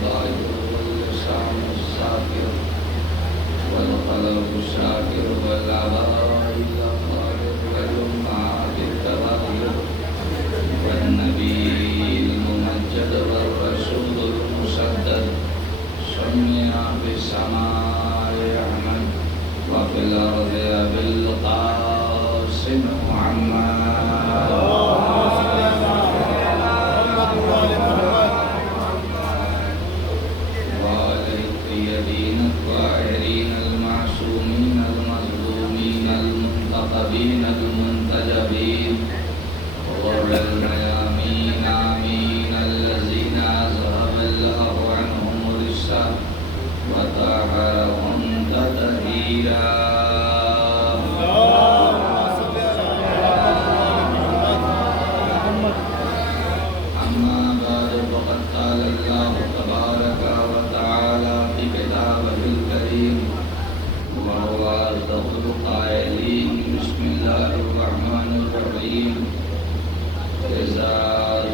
الظاهر واللسان الساكر والقلب الشاكر والآباء الأقارب والأمهات التباهر والنبي الممجد والرسول المسدد سمع بالسماء أحمد وفي الأرض أبي القاسم محمد والطيبين الطاهرين المعصومين المظلومين المنتخبين المنتجبين غر الميامين آمين الذين أذهب الله عنهم الرجس وطهرهم تطهيرا. أما بعد فقد قال الله تبارك وتعالى في كتابه الكريم وهو أصدق القائلين بسم الله الرحمن الرحيم إذا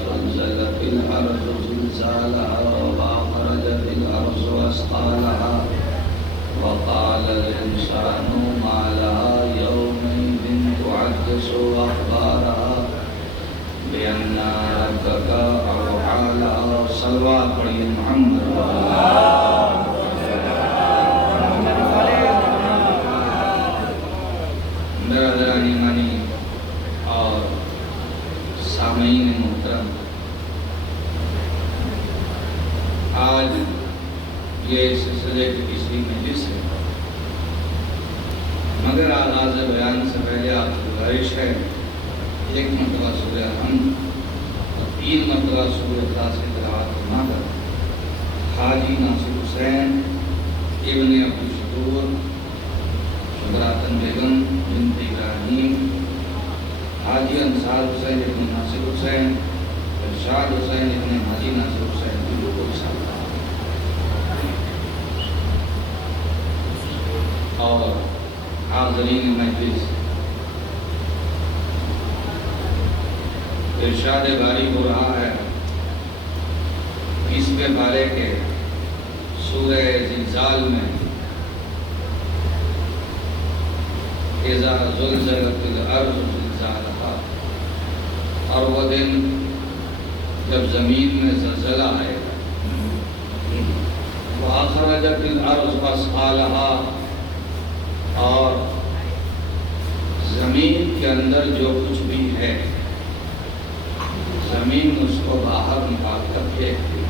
زلزلت الأرض زلزالها وأخرجت الأرض أثقالها وقال الإنسان ما لها يومئذ تحدث أخبارها بأن ربك أوحى لها. صلوات پڑھیے محمد. برادران ایمانی اور سامعین محترم، آج یہ سلسلے کی تیسری مجلس ہے، مگر آغاز بیان سے پہلے آپ سے گزارش ہے ایک مرتبہ سورہ الحمد اور 3 مرتبہ سورہ اخلاص کی تلاوت فرما کر حاجی ناصر حسین ابن عبدالشکور شکراتن بیگم بنت ابراہیم حاجی انصار حسین ابن ناصر حسین ارشاد حسین ابن حاجی ناصر حسین کی لوگوں کے ساتھ اور حاضرین مجلس، ارشاد باری ہو رہا ہے 20ویں پارے کے سورہ زلزال میں اذا زلزلت الارض زلزالها، اور وہ دن جب زمین میں زلزلہ آئے گا، وَأَخْرَجَتِ الْأَرْضُ أَثْقَالَهَا، اور زمین کے اندر جو کچھ بھی ہے زمین اس کو باہر نکال کر پھینک دی.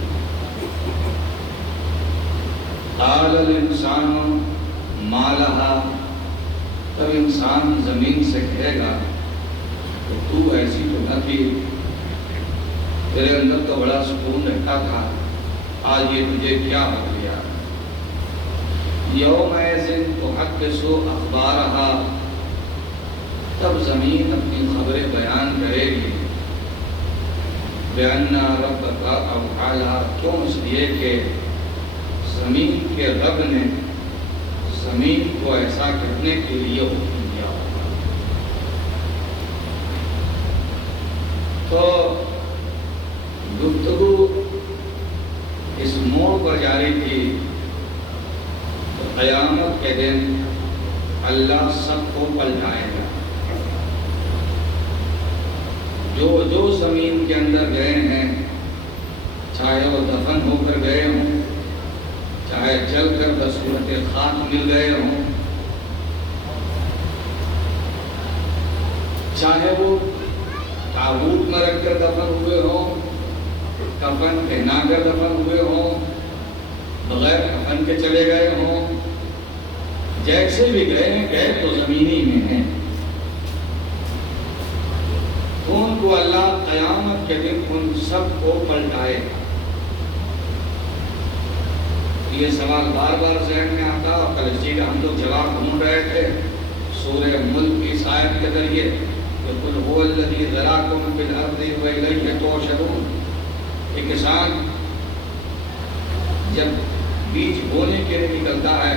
قَالَ الْإِنسَانُ مَا لَهَا، تب انسان زمین سے کہے گا کہ تو ایسی تو نہ تھی، تیرے اندر تو بڑا سکون رہتا تھا، آج یہ تجھے کیا ہو گیا. یومئذ تحدث اخبارها، تب زمین اپنی خبریں بیان کرے گی. بِأَنَّ رَبَّكَ أَوْحَىٰ لَهَا، کیوں؟ اس لیے کہ زمین کے رب نے زمین کو ایسا کرنے کے لیے حکم دیا. تو گفتگو اس موڑ پر جاری تھی. قیامت کے دن اللہ سب کو پلٹائے گا. جو جو زمین کے اندر گئے ہیں، چاہے وہ دفن ہو کر گئے ہوں، چاہے جل کر بصورت خاک مل گئے ہوں، چاہے وہ تابوت میں رکھ کر دفن ہوئے ہوں، کفن پہنا کر دفن ہوئے ہوں، بغیر کفن کے چلے گئے ہوں، جیسے بھی گئے تو زمینی میں ہیں. ان کو اللہ قیامت کے دن ان سب کو پلٹائے گا. یہ سوال بار بار ذہن میں آتا، اور کل اسی کا ہم لوگ جواب ڈھونڈ رہے تھے سورہ ملک کی اس آیت کے ذریعے کہ قُلْ هُوَ الَّذِي ذَرَاكُمْ فِي الْأَرْضِ وَإِلَيْهِ تُحْشَرُونَ. کہ کسان جب بیج بونے کے لیے نکلتا ہے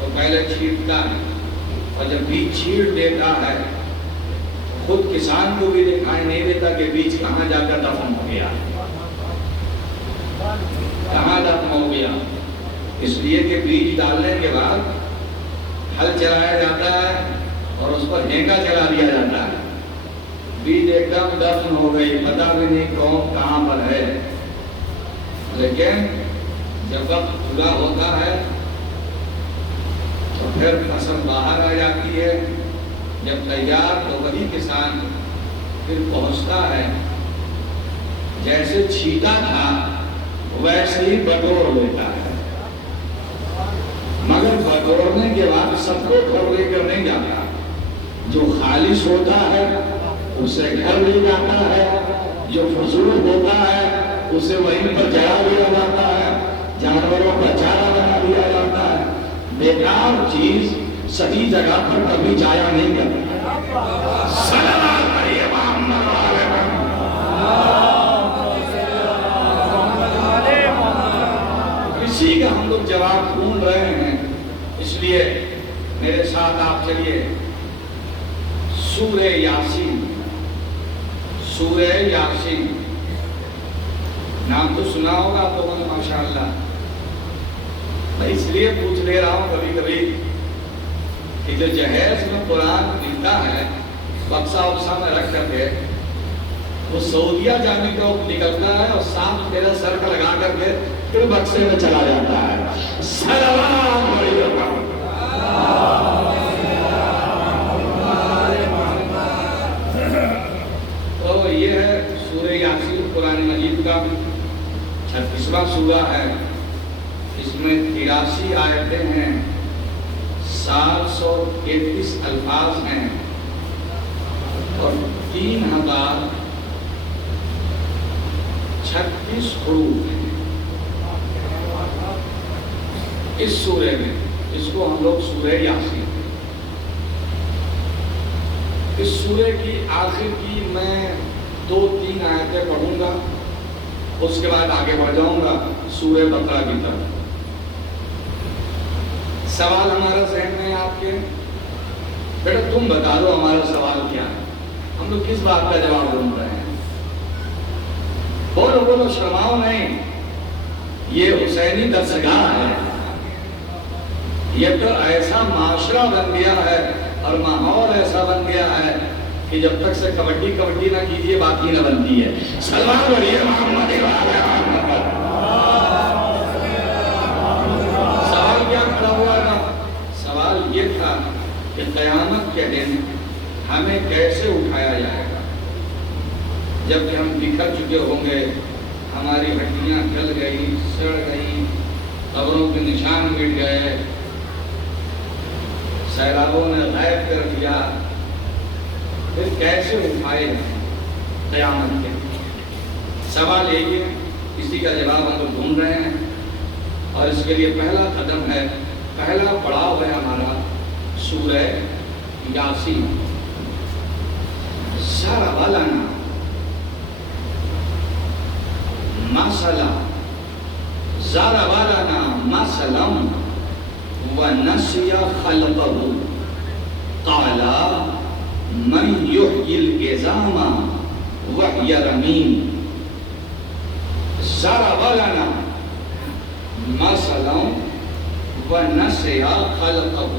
تو پہلے چھیڑتا ہے، اور جب بیج چھیڑ دیتا ہے خود کسان کو بھی دکھائی نہیں دیتا کہ بیج کہاں جا کر دفن ہو گیا. کہاں دفن ہو گیا؟ اس لیے کہ بیج ڈالنے کے بعد ہل چلایا جاتا ہے اور اس پر ہینگا چلا دیا جاتا ہے، بیج ایک دم دفن ہو گئی، پتہ بھی نہیں کون کہاں پر ہے۔ لیکن جب وقت پورا ہوتا ہے تو پھر فصل باہر آ جاتی ہے، جب تیار تو وہی کسان پھر پہنچتا ہے، جیسے چھیٹا تھا ویسے ہی بٹور لیتا ہے، مگر بٹورنے کے بعد سب کو گھر لے کر نہیں جاتا، جو خالص ہوتا ہے اسے گھر لے جاتا ہے، جو فضول ہوتا ہے اسے وہیں پر جلا دیا جاتا ہے، جانوروں کا چارہ بنا دیا جاتا ہے۔ بیکار چیز صحیح جگہ پر کبھی جایا نہیں کرتا۔ صلوات پڑھیے محمد والے اسی کا ہم لوگ جواب ڈھونڈ رہے ہیں، اس لیے میرے ساتھ آپ چلیے سورہ یاسین، سورہ یاسین نام تو سنا ہوگا تو ماشاءاللہ، میں اس لیے پوچھ لے رہا ہوں کبھی کبھی کہ جو جہیز میں قرآن ملتا ہے بکسا وکسا میں رکھ کر کے وہ سعودیہ جانے کا نکلتا ہے اور ساتھ میرا سر کا لگا کر کے پھر بکسے میں چلا جاتا ہے۔ صلوات علیہ تو یہ ہے سورہ یاسین، قرآن مجید کا 36واں سورہ ہے، اس میں 83 آیتیں ہیں، 733 الفاظ ہیں اور 3036 حروف ہیں اس سورے میں۔ اس کو ہم لوگ سورہ یاسین، اس سورے کی آخر کی میں 2-3 آیتیں پڑھوں گا، اس کے بعد آگے بڑھ جاؤں گا سورہ بقرہ کی طرف۔ سوال ہمارا ذہن میں آپ کے، بیٹا تم بتا دو ہمارا سوال کیا ہے، ہم لوگ کس بات کا جواب ڈھونڈ رہے ہیں؟ بولو بولو، شرماؤ نہیں، یہ حسینی درسگاہ ہے، یہ تو ایسا معاشرہ بن گیا ہے اور ماحول ایسا بن گیا ہے کہ جب تک سے کبڈی کبڈی نہ کیجیے بات ہی نہ بنتی ہے۔ سلمان علیہ محمد سوال کیا کھڑا ہوا تھا؟ سوال یہ تھا کہ قیامت کے دن ہمیں کیسے اٹھایا جائے گا، جب کہ ہم بکھر چکے ہوں گے، ہماری ہڈیاں جل گئی، سڑ گئی، قبروں کے نشان مٹ گئے، سیلابوں نے غائب کر دیا، پھر کیسے اٹھائے قیامت کے؟ سوال یہی ہے، اسی کا جواب ہم لوگ ڈھونڈ رہے ہیں، اور اس کے لیے پہلا قدم ہے، پہلا پڑاؤ ہے ہمارا سورہ یاسین۔ ضرب لنا مثلا، ضرب لنا مثلا ونسي خلقه قال من يحيي العظام وهي رميم۔ ضرب لنا مثلا ونسي خلقه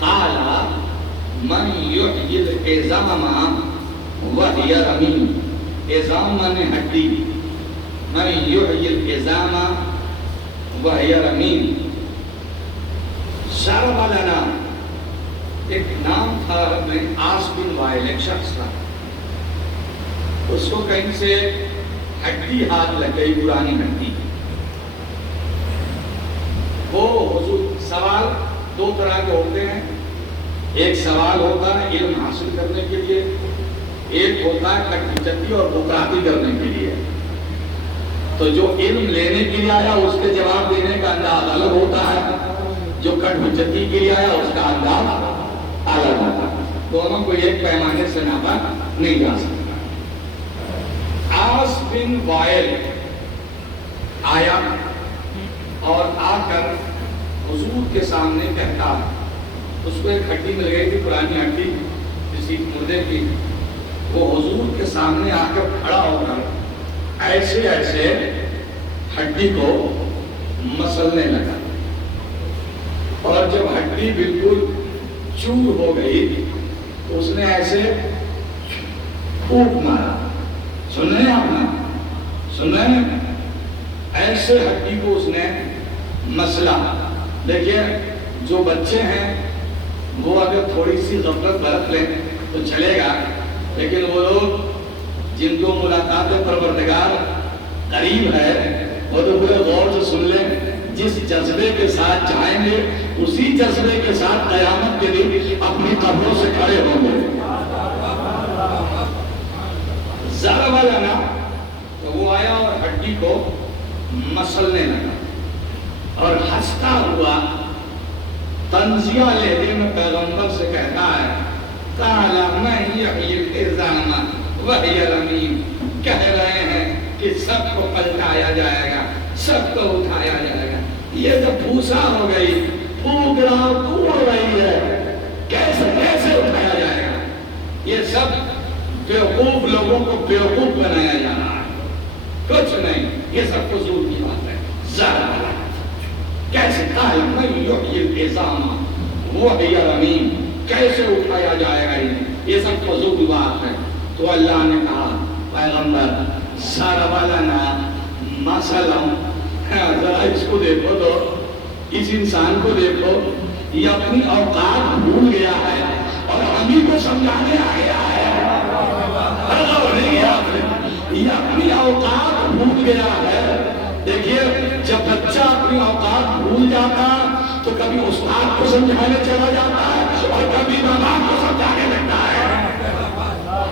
قال من يحيي العظام وهي رميم۔ عظام مانے ہڈی، من يحيي العظام وهي رميم۔ ضرب لنا، ایک نام تھا میں آس بن وائل، ایک شخص تھا، اس کو کہیں سے ہڈی ہاتھ لگ گئی، پرانی ہڈی۔ وہ حضور، سوال دو طرح کے ہوتے ہیں، ایک سوال ہوتا ہے علم حاصل کرنے کے لیے، ایک ہوتا ہے کٹ چٹی اور بکراتی کرنے کے لیے۔ تو جو علم لینے کے لیے آیا اس کے جواب دینے کا انداز الگ ہوتا ہے، جو کٹ بچتی کے لیے آیا اس کا انداز الگ ہوتا ہے، دونوں کو ایک پیمانے سے ناپا نہیں جا سکتا۔ آس بن وائل آیا اور آ کر حضور کے سامنے کہتا، اس کو ایک ہڈی مل گئی تھی، پرانی ہڈی کسی مردے کی، وہ حضور کے سامنے آ کر کھڑا ہو کر ایسے ایسے ہڈی کو مسلنے لگا، اور جب ہڈی بالکل چور ہو گئی تو اس نے ایسے پھونک مارا. سن رہے ہیں آپ نا؟ سن رہے ہیں؟ ایسے ہڈی کو اس نے مسلا. دیکھیے جو بچے ہیں وہ اگر تھوڑی سی غفلت برت لیں تو چلے گا، لیکن وہ لوگ جن کو ملاقات پروردگار قریب ہے وہ تو پورے غور سے سن لیں. جس جذبے کے ساتھ جائیں گے اسی جذبے کے ساتھ قیامت کے دن اپنی قبروں سے کھڑے ہوں گے. ذرا والا نا تو وہ آیا اور ہڈی کو مسلنے لگا اور ہنستا ہوا تنزیہ لہجے میں پیغمبر سے کہتا ہے قال من یحیی العظام وہی رمیم. کہہ رہے ہیں کہ سب کو پلٹایا جائے گا، سب کو اٹھایا جائے گا. یہ تو بھوسا ہو گئی، پھونک رہا توڑ رہی ہے، کیسے کیسے اٹھایا جائے گا؟ یہ سب بیوقوف لوگوں کو بیوقوف بنایا جا رہا ہے. کچھ نہیں، یہ سب فضول کی بات ہے. ذرا کیسے قال من یحیی العظام وہی رمیم، کیسے اٹھایا جائے گا؟ یہ سب فضول بات ہے. تو اللہ نے کہا پیغمبر سارا والا نا مسئلہ ذرا اس کو دیکھو تو، اس انسان کو دیکھو، یہ اپنی اوقات بھول گیا ہے اور ہم ہی کو سمجھانے آ گیا ہے. یہ اپنی اوقات بھول گیا ہے. دیکھیے جب بچہ اپنی اوقات بھول جاتا تو کبھی استاد کو سمجھانے چلا جاتا ہے اور کبھی ماں باپ کو سمجھانے لگتا ہے.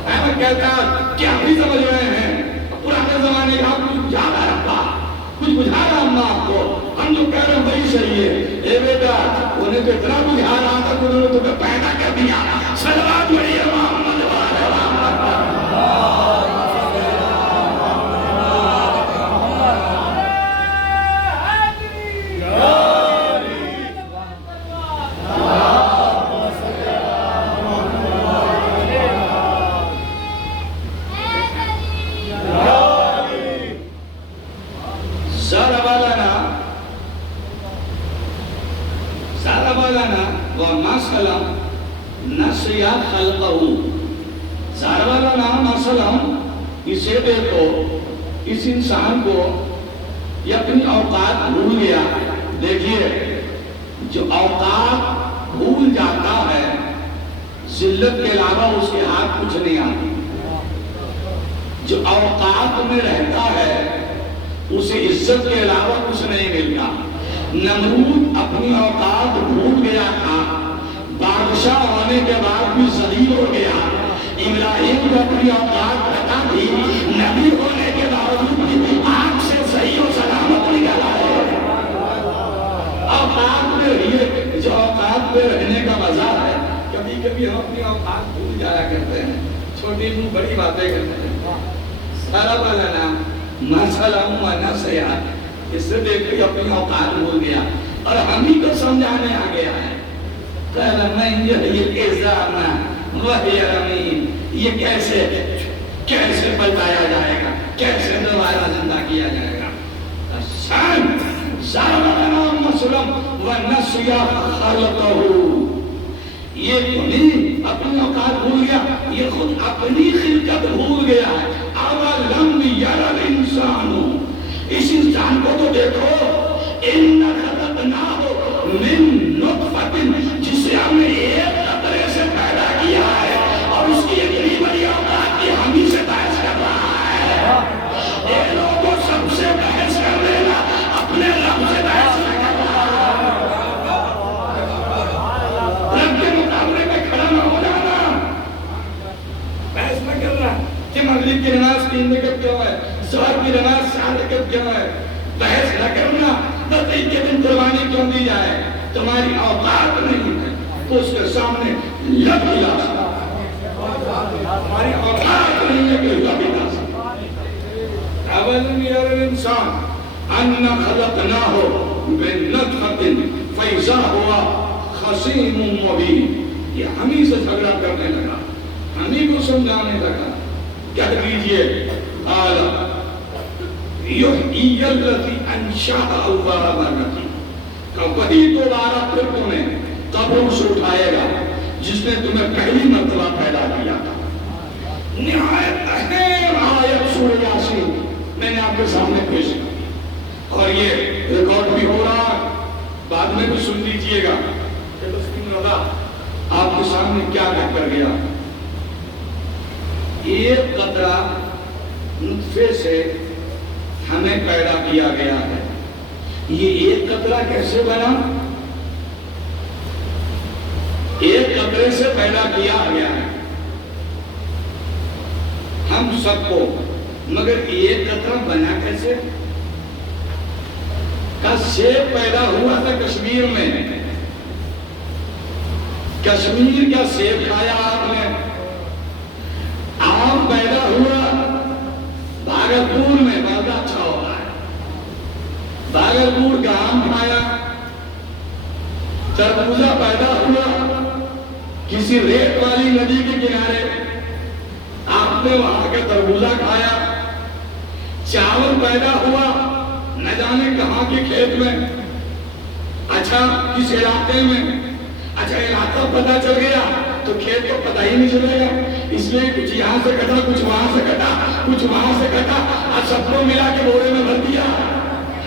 احمد کہتا کیا بھی سمجھ رہے ہیں؟ پرانے زمانے کا کچھ بجھا رہا رکھا، کچھ بجھا رہا ہم آپ کو، ہم جو کہہ رہے ہیں وہی صحیح ہے. اے بیٹا انہیں تو اتنا بجھا رہا تھا کہ انہوں نے تمہیں پیدا کر دیا. صلوات پڑھیے محمد اسے دیکھو، اس انسان کو یہ اپنی اوقات بھول گیا. دیکھیے جو اوقات بھول جاتا ہے ذلت کے علاوہ اس کے ہاتھ کچھ نہیں آتی. جو اوقات میں رہتا ہے اسے عزت کے علاوہ کچھ نہیں ملتا. نمرود اپنی اوقات بھول گیا تھا، بادشاہ ہونے کے بعد بھی ذلیل ہو گیا. ابراہیم کو اپنی اوقات پتا تھی، نبی ہونے کے باوجود بھی آنکھ سے صحیح و سلامت نکلا ہے. اوقات میں رہیے، جو اوقات میں رہنے کا مزہ ہے. کبھی کبھی ہم اپنی اوقات بھول جایا کرتے ہیں، چھوٹی منہ بڑی باتیں کرتے ہیں. سارا والا نام مسئلہ نسیا، اس سے دیکھ کے اپنی اوقات بھول گیا اور ہم ہی کو سمجھانے آ گیا ہے. قال من یحیی العظام وہی رمیم، یہ کیسے بتایا جائے گا، کیسے دوبارہ زندہ کیا جائے گا. یہ خود اپنی اوقات بھول گیا، یہ خود اپنی خلقت بھول گیا ہے. اولم یری الانسان، اس انسان کو تو دیکھو، انا خلقناہ من نطفۃ، جسے ہم نے ایک قطرے سے پیدا کیا ہے اور اس کی اتنی بڑی اوقات کی ہم ہی سے بحث کر رہا ہے. یہ لوگوں سب سے بحث کر لینا، اپنے رب سے بحث نہ کر رہا. رب کے مقابلے میں کھڑا نہ ہو جانا، بحث نہ کر رہا کہ مغرب کی نماز 3 رکعت کیوں ہے، ظہر کی نماز 4 رکعت کیوں ہے. بحث نہ کرنا، بس عید کے دن قربانی کیوں دی جائے، تمہاری اوقات نہیں ہے تو اس کے سامنے لب ہلا سکتا. ہماری اوقات نہیں ہے کہ لب ہلا سکتا. اولم یری الانسان انا خلقناہ من نطفۃ فاذا هو خصیم مبین. یہ ہم ہی سے جھگڑا کرنے لگا، ہم ہی کو سمجھانے لگا. کہہ دیجئے قال یحیی الذی انشأ اول مرۃ، وہی دوبارہ پھر تمہیں قبروں سے اٹھائے گا جس نے تمہیں پہلی مرتبہ پیدا کیا تھا۔ نہایت اہم آیت سورہ یاسین میں نے آپ کے سامنے پیش کی، اور یہ ریکارڈ بھی ہو رہا، بعد میں بھی سن لیجئے گا کہ تسلیم رضا آپ کے سامنے کیا کہہ کر گیا۔ ایک قطرہ نطفے سے ہمیں پیدا کیا گیا ہے۔ یہ ایک قطرہ کیسے بنا؟ ایک قطرے سے پیدا کیا گیا ہے ہم سب کو، مگر ایک قطرہ بنا کیسے؟ کا سیب پیدا ہوا تھا کشمیر میں، کشمیر کا سیب کھایا آپ نے۔ آم پیدا ہوا بھاگلپور میں، بہت اچھا ہوتا ہے، بھاگلپور کا آم کھایا۔ تربوزہ پیدا ہوا کسی ریت والی ندی کے کنارے، آپ نے وہاں کا تربوزہ کھایا۔ چاول پیدا ہوا نہ جانے کہاں کے کھیت میں، اچھا کس علاقے میں، اچھا علاقہ پتہ چل گیا تو کھیت کو پتہ ہی نہیں چلے گا، اس لیے کچھ یہاں سے کٹا، کچھ وہاں سے کٹا، کچھ وہاں سے کٹا، اور سب کو ملا کے بورے میں بھر دیا۔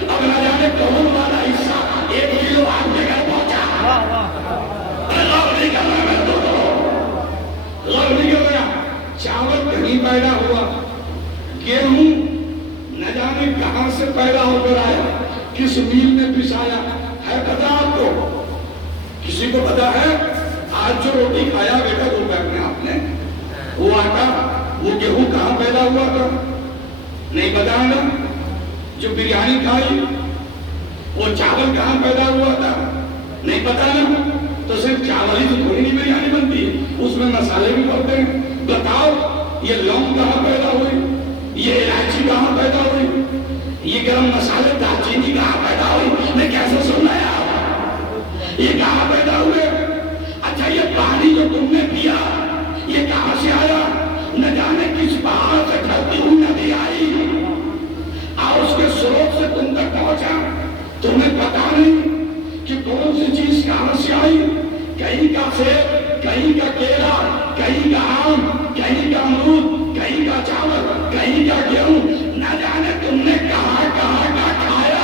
اب نہ جانے کون والا حصہ 1 کلو آپ کے گھر پہنچا۔ غور نہیں کر رہا میں تو، غور نہیں کر رہا۔ چاول کہیں پیدا ہوا، گیہوں نہ جانے کہاں سے پیدا ہو کر آیا، کس میل میں پسایا ہے پتا آپ کو؟ کسی کو پتا ہے؟ آج جو روٹی کھایا بیٹا دوپہر میں آپ نے، وہ آٹا وہ گیہوں کہاں پیدا ہوا تھا؟ نہیں پتا نا؟ جو بریانی کھائی وہ چاول کہاں پیدا ہوا تھا؟ نہیں پتا نا؟ تو صرف چاول ہی تو تھوڑی نہیں بریانی بنتی، اس میں مسالے بھی پڑتے ہیں۔ بتاؤ یہ لونگ کہاں پیدا ہوئی، یہ الائچی کہاں پیدا ہوئی، یہ گرم مسالے دال چینی کہاں پیدا ہوئی؟ میں کیسے سننا ہے آپ؟ یہ کہاں پیدا ہوئے؟ اچھا یہ پانی جو تم نے پیا یہ کہاں سے آیا؟ نہ جانے کس پہاڑ سے ڈھلتی ہوئی ندی آئی اور اس کے سروت سے تم تک پہنچا، تمہیں پتا نہیں کہ کون سی چیز کہاں سے آئی۔ کہیں کا سیب، کہیں کا کیلا، کہیں کا آم، کہیں کا امرود، کہیں کا چاول، کہیں کا گیہوں، نہ جانے تم نے کہاں کہاں کا کھایا۔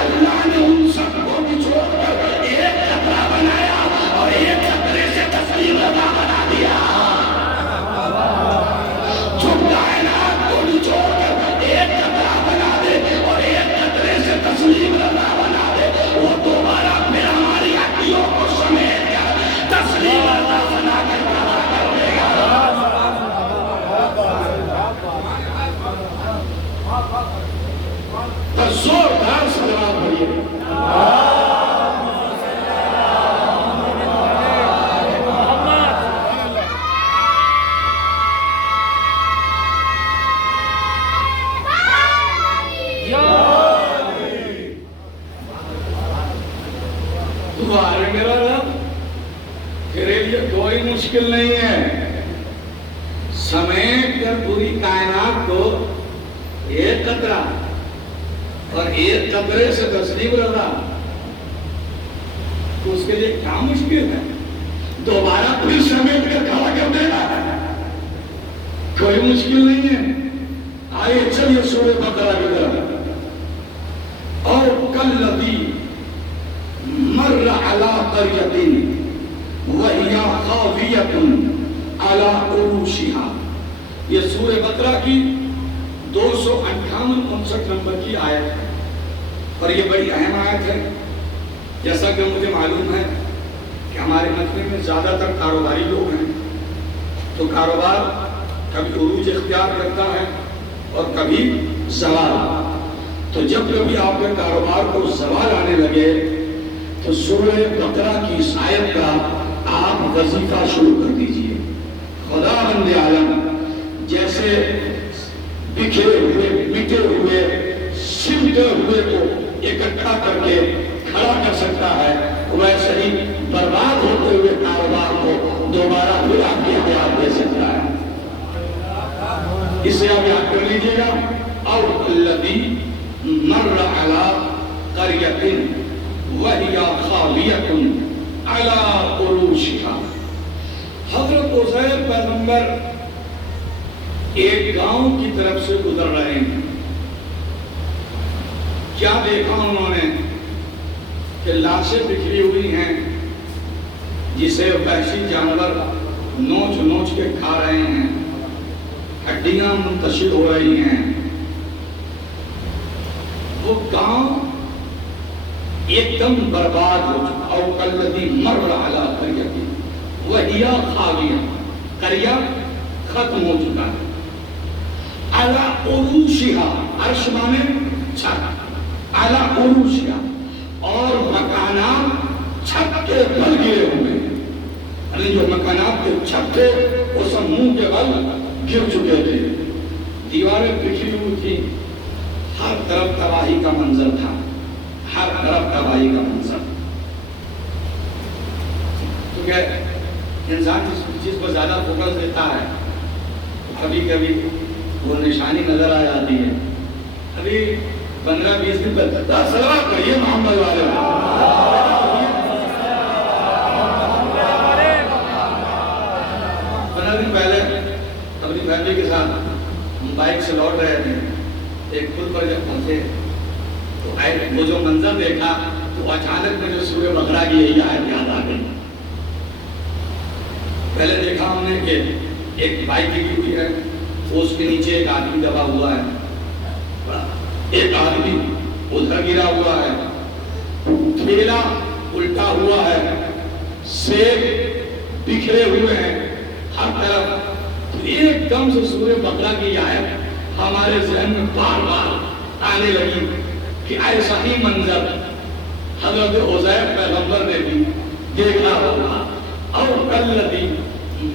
اللہ نے ان سب کو نچوڑ کر ایک قطرہ بنایا اور ایک قطرے سے تسلیم رضا بنا دیا۔ جو کائنات کو نچوڑ کر ایک قطرہ بنا دے اور ایک قطرے سے تسلیم رضا بنا دے، وہ دوبارہ پھر ہماری ہڈیوں کو سمیٹ کر تسلیم رضا بنا کر پیدا کر دے گا۔ پر زوردار صلوات پڑھیے۔ تمہارے میرا رب تیرے لیے کوئی مشکل نہیں ہے، سمیٹ کر پوری کائنات کو ایک قطرہ اور ایک قطرے سے تسلیم رضا، تو اس کے لیے کیا مشکل ہے؟ دوبارہ پھر سمیٹ کر کھڑا کر دینا، کوئی مشکل نہیں ہے۔ آئیے چلیے سورہ بقرہ کی طرف۔ اور کالذی مر علی قریۃ وہی خاویۃ علی عروشها، یہ سورہ بقرہ کی 258 نمبر کی آیت ہے، اور یہ بڑی اہم آیت ہے۔ جیسا کہ مجھے معلوم ہے کہ ہمارے مجمع میں زیادہ تر کاروباری لوگ ہیں، تو کاروبار کبھی عروج اختیار کرتا ہے اور کبھی زوال، تو جب کبھی آپ کے کاروبار کو زوال آنے لگے تو سورہ بقرہ کی اس آیت کا آپ وظیفہ شروع کر دیجئے۔ خدا بند عالم جیسے بکھرے ہوئے، مٹے ہوئے، سمٹے ہوئے کو اکٹھا کر کے کھڑا کر سکتا ہے، ویسے ہی برباد ہوتے ہوئے کاروبار کو دوبارہ پھر آپ کی حیات دے سکتا ہے۔ اسے آپ یاد کر لیجئے گا۔ اور الذی قرية وهي خاوية على عروشها. حضرت عزیر پیغمبر ایک گاؤں کی طرف سے گزر رہے ہیں. کیا دیکھا انہوں نے کہ لاشیں بکھری ہوئی ہیں جسے وحشی جانور نوچ نوچ کے کھا رہے ہیں, ہڈیاں منتشر ہو رہی ہیں. وہ گاؤں ایک دم برباد ہو چکا. او کالذی مر علی قریۃ وہی خاویہ, قریہ ختم ہو چکا ہے. علی عروشہا, عرش مانے چھت, علی عروشہا, اور مکانات چھت کے بل گرے ہوئے ہیں. یعنی جو مکانات کے چھت تھے وہ سب منہ کے بل گر چکے تھے. دیواریں بکھری ہوئی تھی, ہر طرف تباہی کا منظر تھا, ہر طرف تباہی کا منظر. کیونکہ انسان جس چیز کو زیادہ فوکس دیتا ہے کبھی کبھی وہ نشانی نظر آ جاتی ہے. ابھی 15-20 دن پہلے سلوات پڑھیے محمد والے 15 دن پہلے اپنی فیملی کے ساتھ ہم بائک سے لوٹ رہے تھے. ایک پل پر جب پہنچے تو وہ جو منظر دیکھا تو اچانک میں جو سورہ بقرہ کی یہی آیت یاد آ گئی. پہلے دیکھا ہم نے کہ ایک بائک لگی ہوئی ہے, اس کے نیچے ایک آدمی دبا ہوا ہے, ایک آدمی ادھر گرا ہوا ہے, ٹھیلا الٹا ہوا ہے, سیب بکھرے ہوئے ہیں ہر طرف. ایک دم سے سورہ بقرہ کی آیت ہمارے ذہن میں بار بار آنے لگی کہ ایسا ہی منظر حضرت عزیر پیغمبر نے بھی دیکھا ہوگا. او کالذی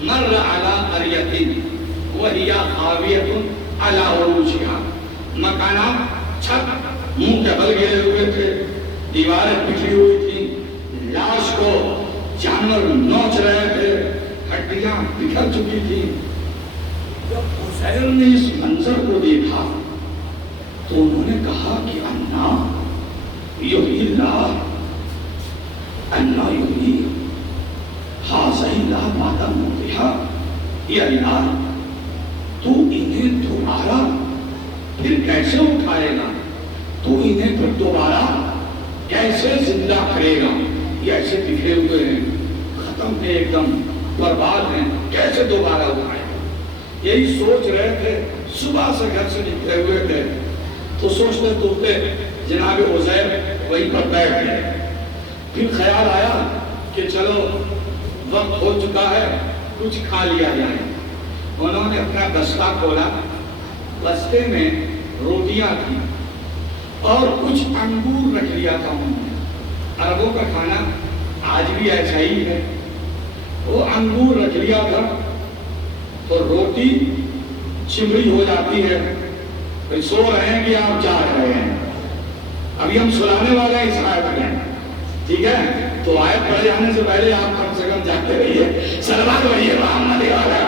مر علی قریۃ وہی خاویۃ علی عروشہا, مکانات چھت منہ کے بل گرے ہوئے تھے, دیواریں بکھری ہوئی تھی, لاش کو جانور نوچ رہے تھے, ہڈیاں بکھر چکی تھی. جب عزیر نے اس منظر کو دیکھا تو انہوں نے کہا کہ انا یحیی اللہ, انا یحیی ہاذا اللہ بعد موتہا. یہ اللہ تو انہیں دوبارہ پھر کیسے اٹھائے گا, تو انہیں پھر دوبارہ کیسے زندہ کرے گا. یہ ایسے بکھرے ہوئے ہیں, ختم تھے, ایک دم برباد ہیں, کیسے دوبارہ اٹھائے گا. یہی سوچ رہے تھے. صبح سے گھر سے نکلے ہوئے تھے تو سوچتے توڑتے جناب عزیر وہیں پر بیٹھ گئے. پھر خیال آیا کہ چلو وقت ہو چکا ہے, کچھ کھا لیا جائے. انہوں نے اپنا بستہ کھولا, بستے میں روٹیاں تھی اور کچھ انگور رکھ لیا تھا انہوں نے. عربوں کا کھانا آج بھی ایسا ہی ہے. وہ انگور رکھ لیا تھا تو روٹی چمڑی ہو جاتی ہے. سو رہے ہیں کہ آپ جاگ رہے ہیں, ابھی ہم سلانے والے ہیں اس آیت میں, ٹھیک ہے. تو آیت پڑھ جانے سے پہلے آپ کم سے کم جاگتے رہیے. سلوات پڑھیے محمد والے.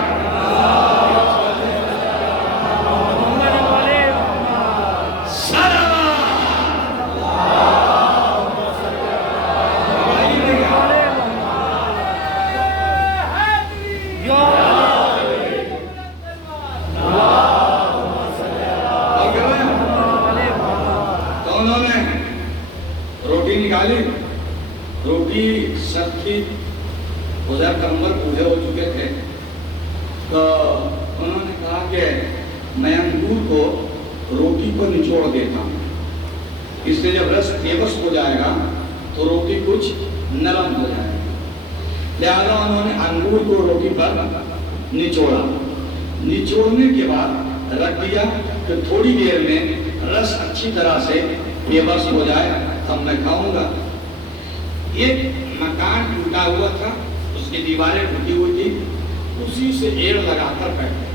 روٹی سخت تھی, عزیر پیغمبر بوڑھے ہو چکے تھے, تو انہوں نے کہا کہ میں انگور کو روٹی پر نچوڑ دیتا ہوں, اس سے جب رس بےبس ہو جائے گا تو روٹی کچھ نرم ہو جائے گا. لہذا انہوں نے انگور کو روٹی پر نچوڑا. نچوڑنے کے بعد رکھ دیا کہ تھوڑی دیر میں رس اچھی طرح سے بےبس ہو جائے تب میں کھاؤں گا. ایک مکان ٹوٹا ہوا تھا, اس کی دیواریں ٹوٹی ہوئی تھی, اسی سے ایڑ لگا کر بیٹھے.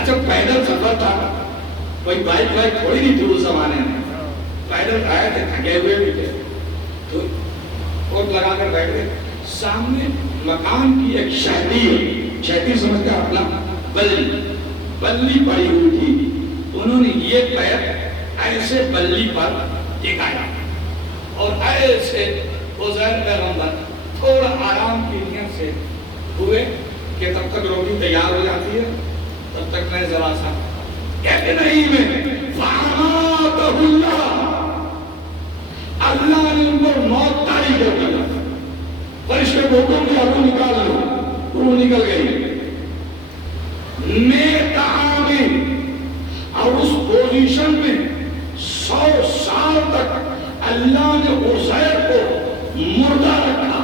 اچھا پیدل سفر تھا, کوئی بائک تھوڑی نہیں تھی اس زمانے میں, پیدل آئے تھے, تھکے ہوئے بھی تھے, تو کوٹ لگا کر بیٹھ گئے. سامنے مکان کی ایک شہدی سمجھتے ہیں اپنا, بلی پڑی ہوئی تھی. انہوں نے یہ پیر ایسے بلی پر ٹکایا, اور ایسے عزیر پیغمبر تھوڑا آرام کی نیت سے ہوئے کہ تب تک روٹی تیار ہو جاتی ہے، تب تک میں ذرا سا کہتے نہیں میں فَعَمَاتَهُ اللَّهُ، اللہ نے ان کو موت طاری کر دیا، فرشتے کو حکم کیا روح نکال لو، روح نکل گئی میں اور اس پوزیشن میں 100 سال تک اللہ نے عزیر کو مردہ رکھا،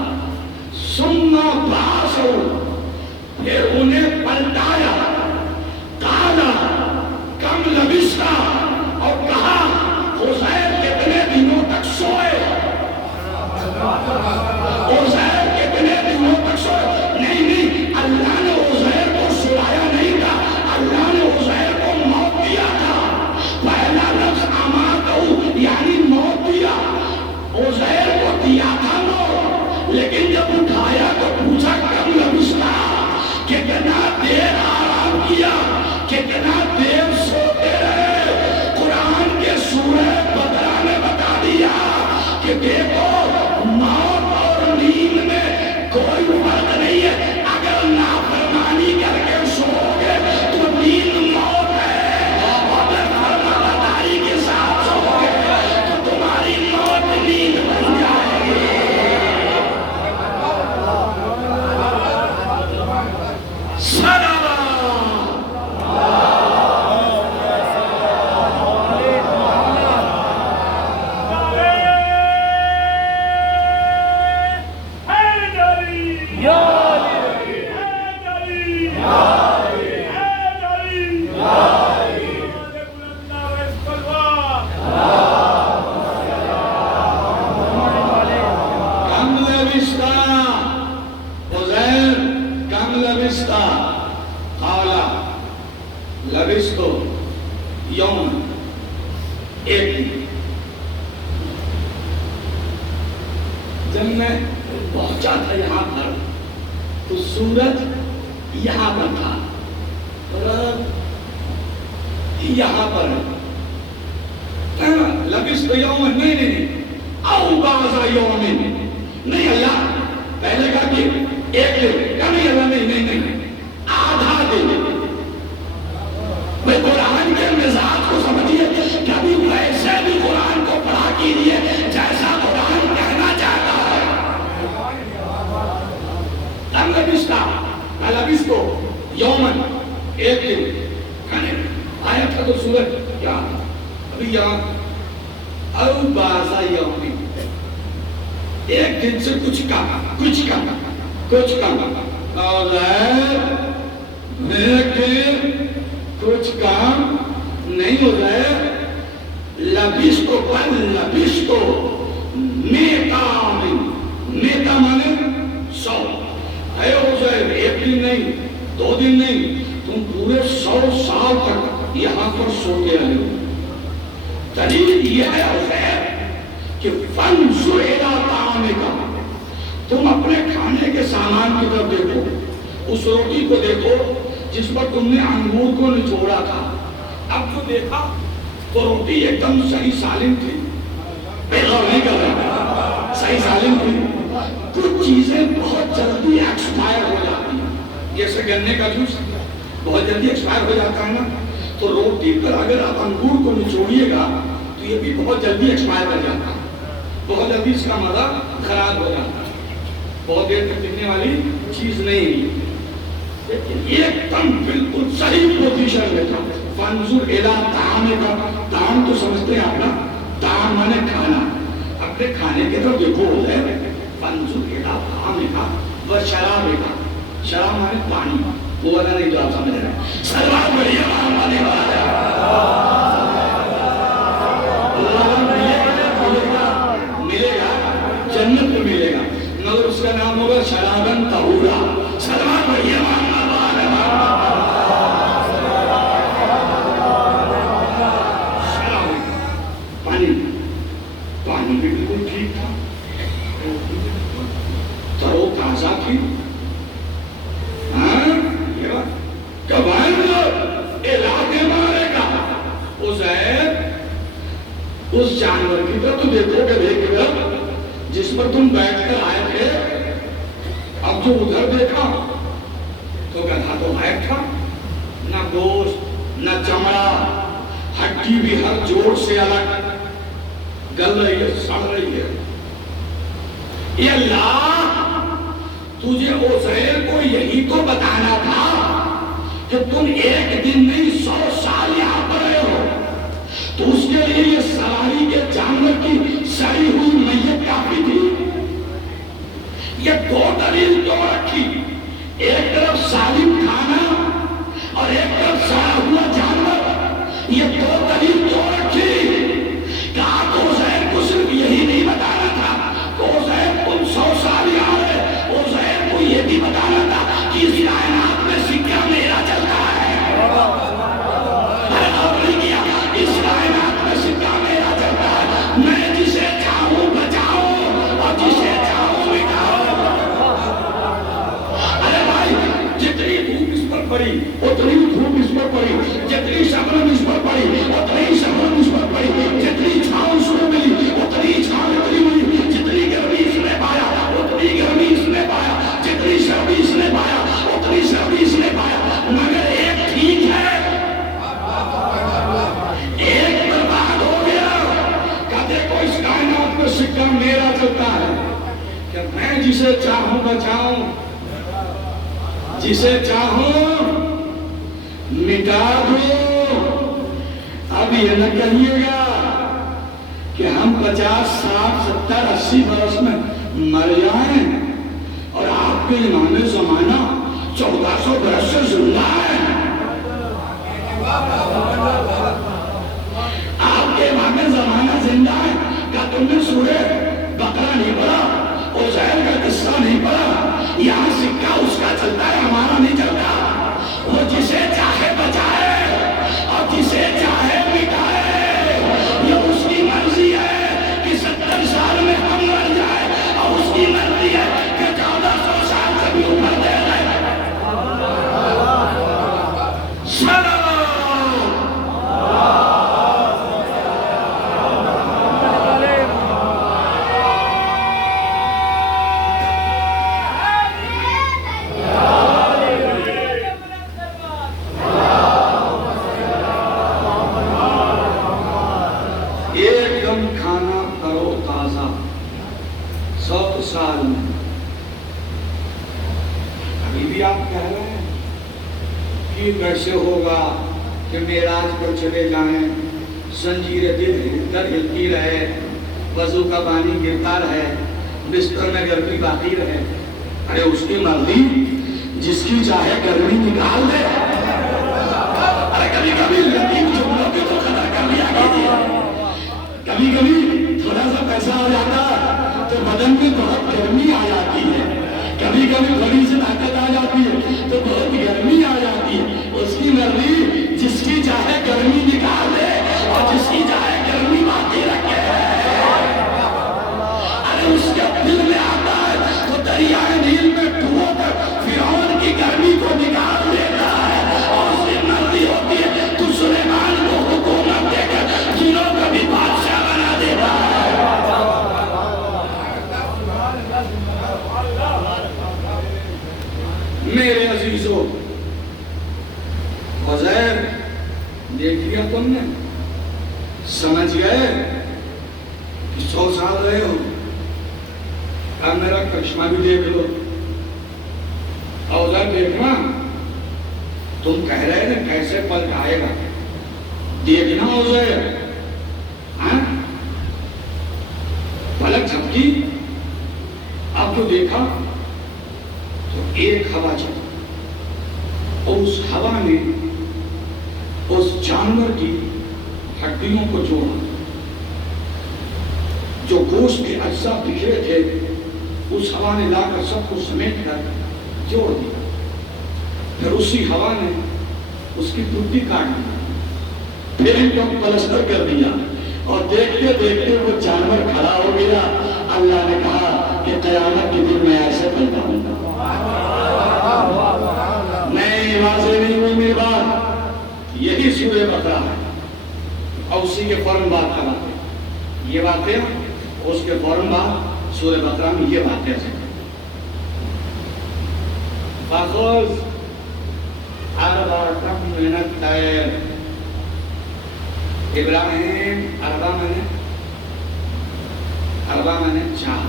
سننا باسو، پھر انہیں پلٹایا، کالا کم لبستا، اور کہا عزیر کتنے دنوں تک سوئے، عزیر کتنے دنوں تک سوئے، نہیں اللہ نے عزیر کو سلایا نہیں تھا، اللہ نے عزیر کو موت دیا تھا، پہلا لفظ اماتہ یعنی موت دیا، عزیر کو دیا تھا موت، لیکن جب اٹھایا تو پوچھا کم لبستا، کتنا دیر آرام کیا، کتنا دیر سوتے رہے، قرآن کے سورہ بقرہ نے بتا دیا کہ دیکھو موت اور نیند میں کوئی فرق نہیں ہے، اگر نافرمانی کر کے سو گے تو نیند موت ہے، اگر فرمانبرداری کے ساتھ سو گے تو تمہاری موت نیند بن جائے گی۔ جب میں پہنچا تھا یہاں پر تو سورج یہاں پر تھا، یہاں پر لبثت یوما، نہیں او بعض یوم، نہیں اللہ پہلے کہا کہ ایک دن، کہا نہیں اللہ نہیں آدھا دن، میں قرآن کے مزاج کو سمجھیے، کبھی ویسے بھی قرآن کو پڑھا کیجیے جیسا قرآن کہنا چاہتا ہے۔ لبثت یومن، ایک دن، آیا تھا تو سورج کیا ابھی یہاں، او بعض یوم، ایک دن سے کچھ کم، اور ایک دن کچھ کام نہیں ہو رہا ہے، لبثت میتا مانے 100، اے عزیر ایک دن نہیں 2 دن نہیں، تم پورے 100 سال تک یہاں پر سوتے آئے ہو۔ دلیل یہ ہے عزیر کہ فانظر الی طعامک، تم اپنے کھانے کے سامان کی طرف دیکھو، اس روٹی کو دیکھو جس پر تم نے انگور کو نچوڑا تھا، اب جو دیکھا تو روٹی ایک دم صحیح سالم تھی، پیغام نہیں کر رہا، صحیح سالم تھی، کچھ چیزیں بہت جلدی ایکسپائر ہو جاتی ہیں، جیسے گنے کا جوس بہت جلدی ایکسپائر ہو جاتا ہے نا، تو روٹی پر اگر آپ انگور کو نچوڑیے گا تو یہ بھی بہت جلدی ایکسپائر ہو جاتا ہے، بہت جلدی اس کا مزہ خراب ہو جاتا ہے، بہت دیر تک ٹکنے والی چیز نہیں، لیکن ایک دم بالکل صحیح پوزیشن میں تھا۔ فانظر الی طعامک، طعام تو سمجھتے ہیں آپ نا، طعام مانے کھانا، اپنے کھانے کے طرف دیکھو ہے، فانظر الی طعامک و شرابک، شراب مانے پانی، وہ والا نہیں جو آپ سمجھ رہے ہیں، سلوات بڑی امام آنے والا ملے گا، جنت میں ملے گا، مگر اس کا نام ہوگا شرابن طہورا، سلوات بڑی امام پانی بھی بالکل ٹھیک تھا، ترو تازہ تھی، علاقے مارے گا، اس جانور کی طرف تو دیکھو کہ دیکھ کر جس پر تم بیٹھ کر آئے تھے، اب جو ادھر دیکھا تو گدھا تو غائب تھا، نہ گوشت نہ چمڑا، ہڈی بھی ہر جوڑ سے الگ، گل رہی ہے، سڑ رہی ہے۔ یہ اللہ تجھے عزیر کو یہی تو بتانا تھا کہ تم ایک دن نہیں 100 سال یہاں پر رہے ہو، تو اس کے لیے یہ سواری کے جانور کی سڑی ہوئی میت کافی تھی؟ یہ دو دلیل کیوں رکھی؟ ایک طرف سالم کھانا اور ایک طرف سڑا ہوا جانور، یہ دو دلیل کیوں رکھی؟ کہا تو عزیر کو صرف یہی نہیں بتانا تھا کہ عزیر تم 100 سال یہاں رہے، عزیر کو یہ بھی بتانا تھا کہ اس کائنات میں سکہ میرا چلتا ہے۔ اس کائنات میں سکہ میرا چلتا ہے، میں جسے چاہوں بچاؤں اور جسے چاہوں مٹاؤں۔ ارے بھائی، جتنی دھوپ اس پر پڑی اتنی دھوپ اس پر پڑی، جتنی شبنم اس پر پڑی اتنی شبنم اس پر پڑی، جتنی چھاؤں اس کو ملی اتنی چھاؤں اتنی ملی، جتنی گرمی اس نے پایا اتنی گرمی اس نے پایا، جتنی سردی اس نے پایا اتنی سردی اس نے پایا، مگر ایک ٹھیک ہے، ایک برباد ہو گیا۔ کہ دیکھو اس کائنات میں سکہ میرا چلتا ہے کہ میں جسے چاہوں بچاؤں، جسے چاہوں مٹا دوں۔ اب یہ نہ کہیے گا کہ ہم 50 60 70 80 برس میں مر جائیں اور آپ کے امام زمانہ 1400 برس سے زندہ ہے۔ آپ کے امام زمانہ زندہ ہے، کیا تم نے سورہ بقرہ نہیں پڑھا، عزیر کا قصہ نہیں پڑھا؟ یہاں سکہ اس کا چلتا ہے، ہمارا نہیں چلتا۔ وہ جسے چاہے بچائے اور جسے چاہے مٹائے، یہ اس کی مرضی ہے کہ 70 سال میں ہم مر جائے، اور اس کی مرضی ہے کہ 1400 سال سے بھی اوپر دے گئے۔ کیسے ہوگا کہ معراج پر چلے جائیں، زنجیر دل ہلتی رہے، وضو کا پانی گرتا رہے، بستر میں گرمی باقی رہے؟ ارے اس کی مرضی، جس کی چاہے گرمی نکال دے۔ ارے کبھی کبھی لطیف جملوں کی تو قدر کر لیا کیجیے۔ کبھی کبھی تھوڑا سا پیسہ آ جاتا تو بدن میں بہت گرمی آ جاتی ہے، کبھی کبھی بڑی سی طاقت آ جاتی ہے تو بہت گرمی آ جاتی ہے۔ اس کی مرضی، جس کی چاہے گرمی نکال دے اور جس کی چاہے گرمی باقی رکھے۔ ارے اس کے دل میں آتا ہے تو دریائے نیل میں ڈوبو کر فرعون کی گرمی کو نکال دیتا ہے، اور اس کی مرضی ہوتی ہے تو سلیمان کو حکومت دے کر جنوں کا بھی بادشاہ بنا دیتا ہے۔ میرے عزیزوں، عزیر دیکھ لیا تم نے، سمجھ گئے کہ 100 سال رہے ہو؟ اب میرا کرشمہ بھی دیکھ لو۔ عزیر دیکھنا، تم کہہ رہے تھے کیسے پلٹ آئے گا، دیکھنا عزیر۔ پلک جھپکی، اب تو دیکھا تو ایک ہوا چلی، اس ہوا نے اس جانور کی ہڈیوں کو جوڑا، جو گوشت کے اجزاء بکھرے تھے اس ہوا نے لا کر سب کو سمیٹ کر جوڑ دیا۔ پھر اسی ہوا نے اس کی ٹوٹی کاٹ دی، پھر ان کو پلستر کر دیا، اور دیکھتے دیکھتے وہ جانور کھڑا ہو گیا۔ اللہ نے کہا کہ قیامت کے دن میں ایسے پیدا ہوں گا۔ نہیں، واضح نہیں ہوئی میری بات، یہی سورہ بقرہ ہے اور اسی کے فوراً بات کراتے یہ واقعہ، اس کے فوراً بعد سورہ بقرہ میں یہ واقعہ ہے. فَخُذْ أَرْبَعَةً مِّنَ الطَّيْرِ. ابراہیم اربع میں نے چار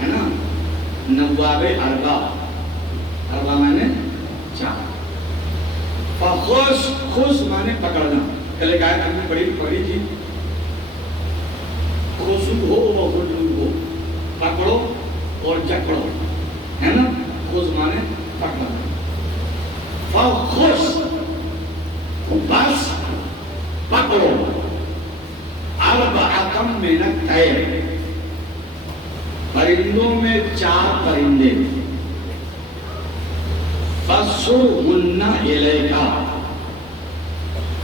ہے نا، نواب اربع میں نے چار. فخذ، خذ مانے پکڑنا. کل ایک آیت ہم نے پڑھی تھی، خذو ہو و پکڑو اور جکڑو ہے نا. خذ مانے پکڑنا. فخذ بس پکڑو. اربعۃ من الطیر، پرندوں میں چار پرندے. فَصُرْهُنَّ إِلَيْكَ،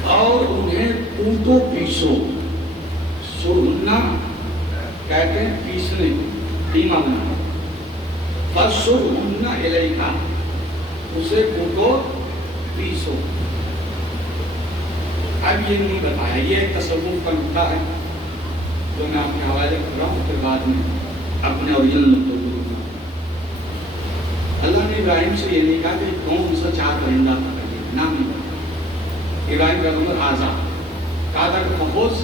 اور انہیں کوٹو پیسو. سرنا کہتے ہیں پیسنے، قیمہ بنانا. فَصُرْهُنَّ إِلَيْكَ، اسے کوٹو پیسو. اب یہ نہیں بتایا، یہ ایک تصوف کا نقطہ ہے جو میں آپ کے حوالے کر رہا ہوں، پھر بعد میں اپنے اوریجنل نقطوں کو. اللہ نے ابراہیم سے یہ نہیں کہا کہ کون سا چار پرندہ پکڑیے، نام نہیں بتایا. ابراہیم پیغمبر آزاد کہا تھا کہ فخذ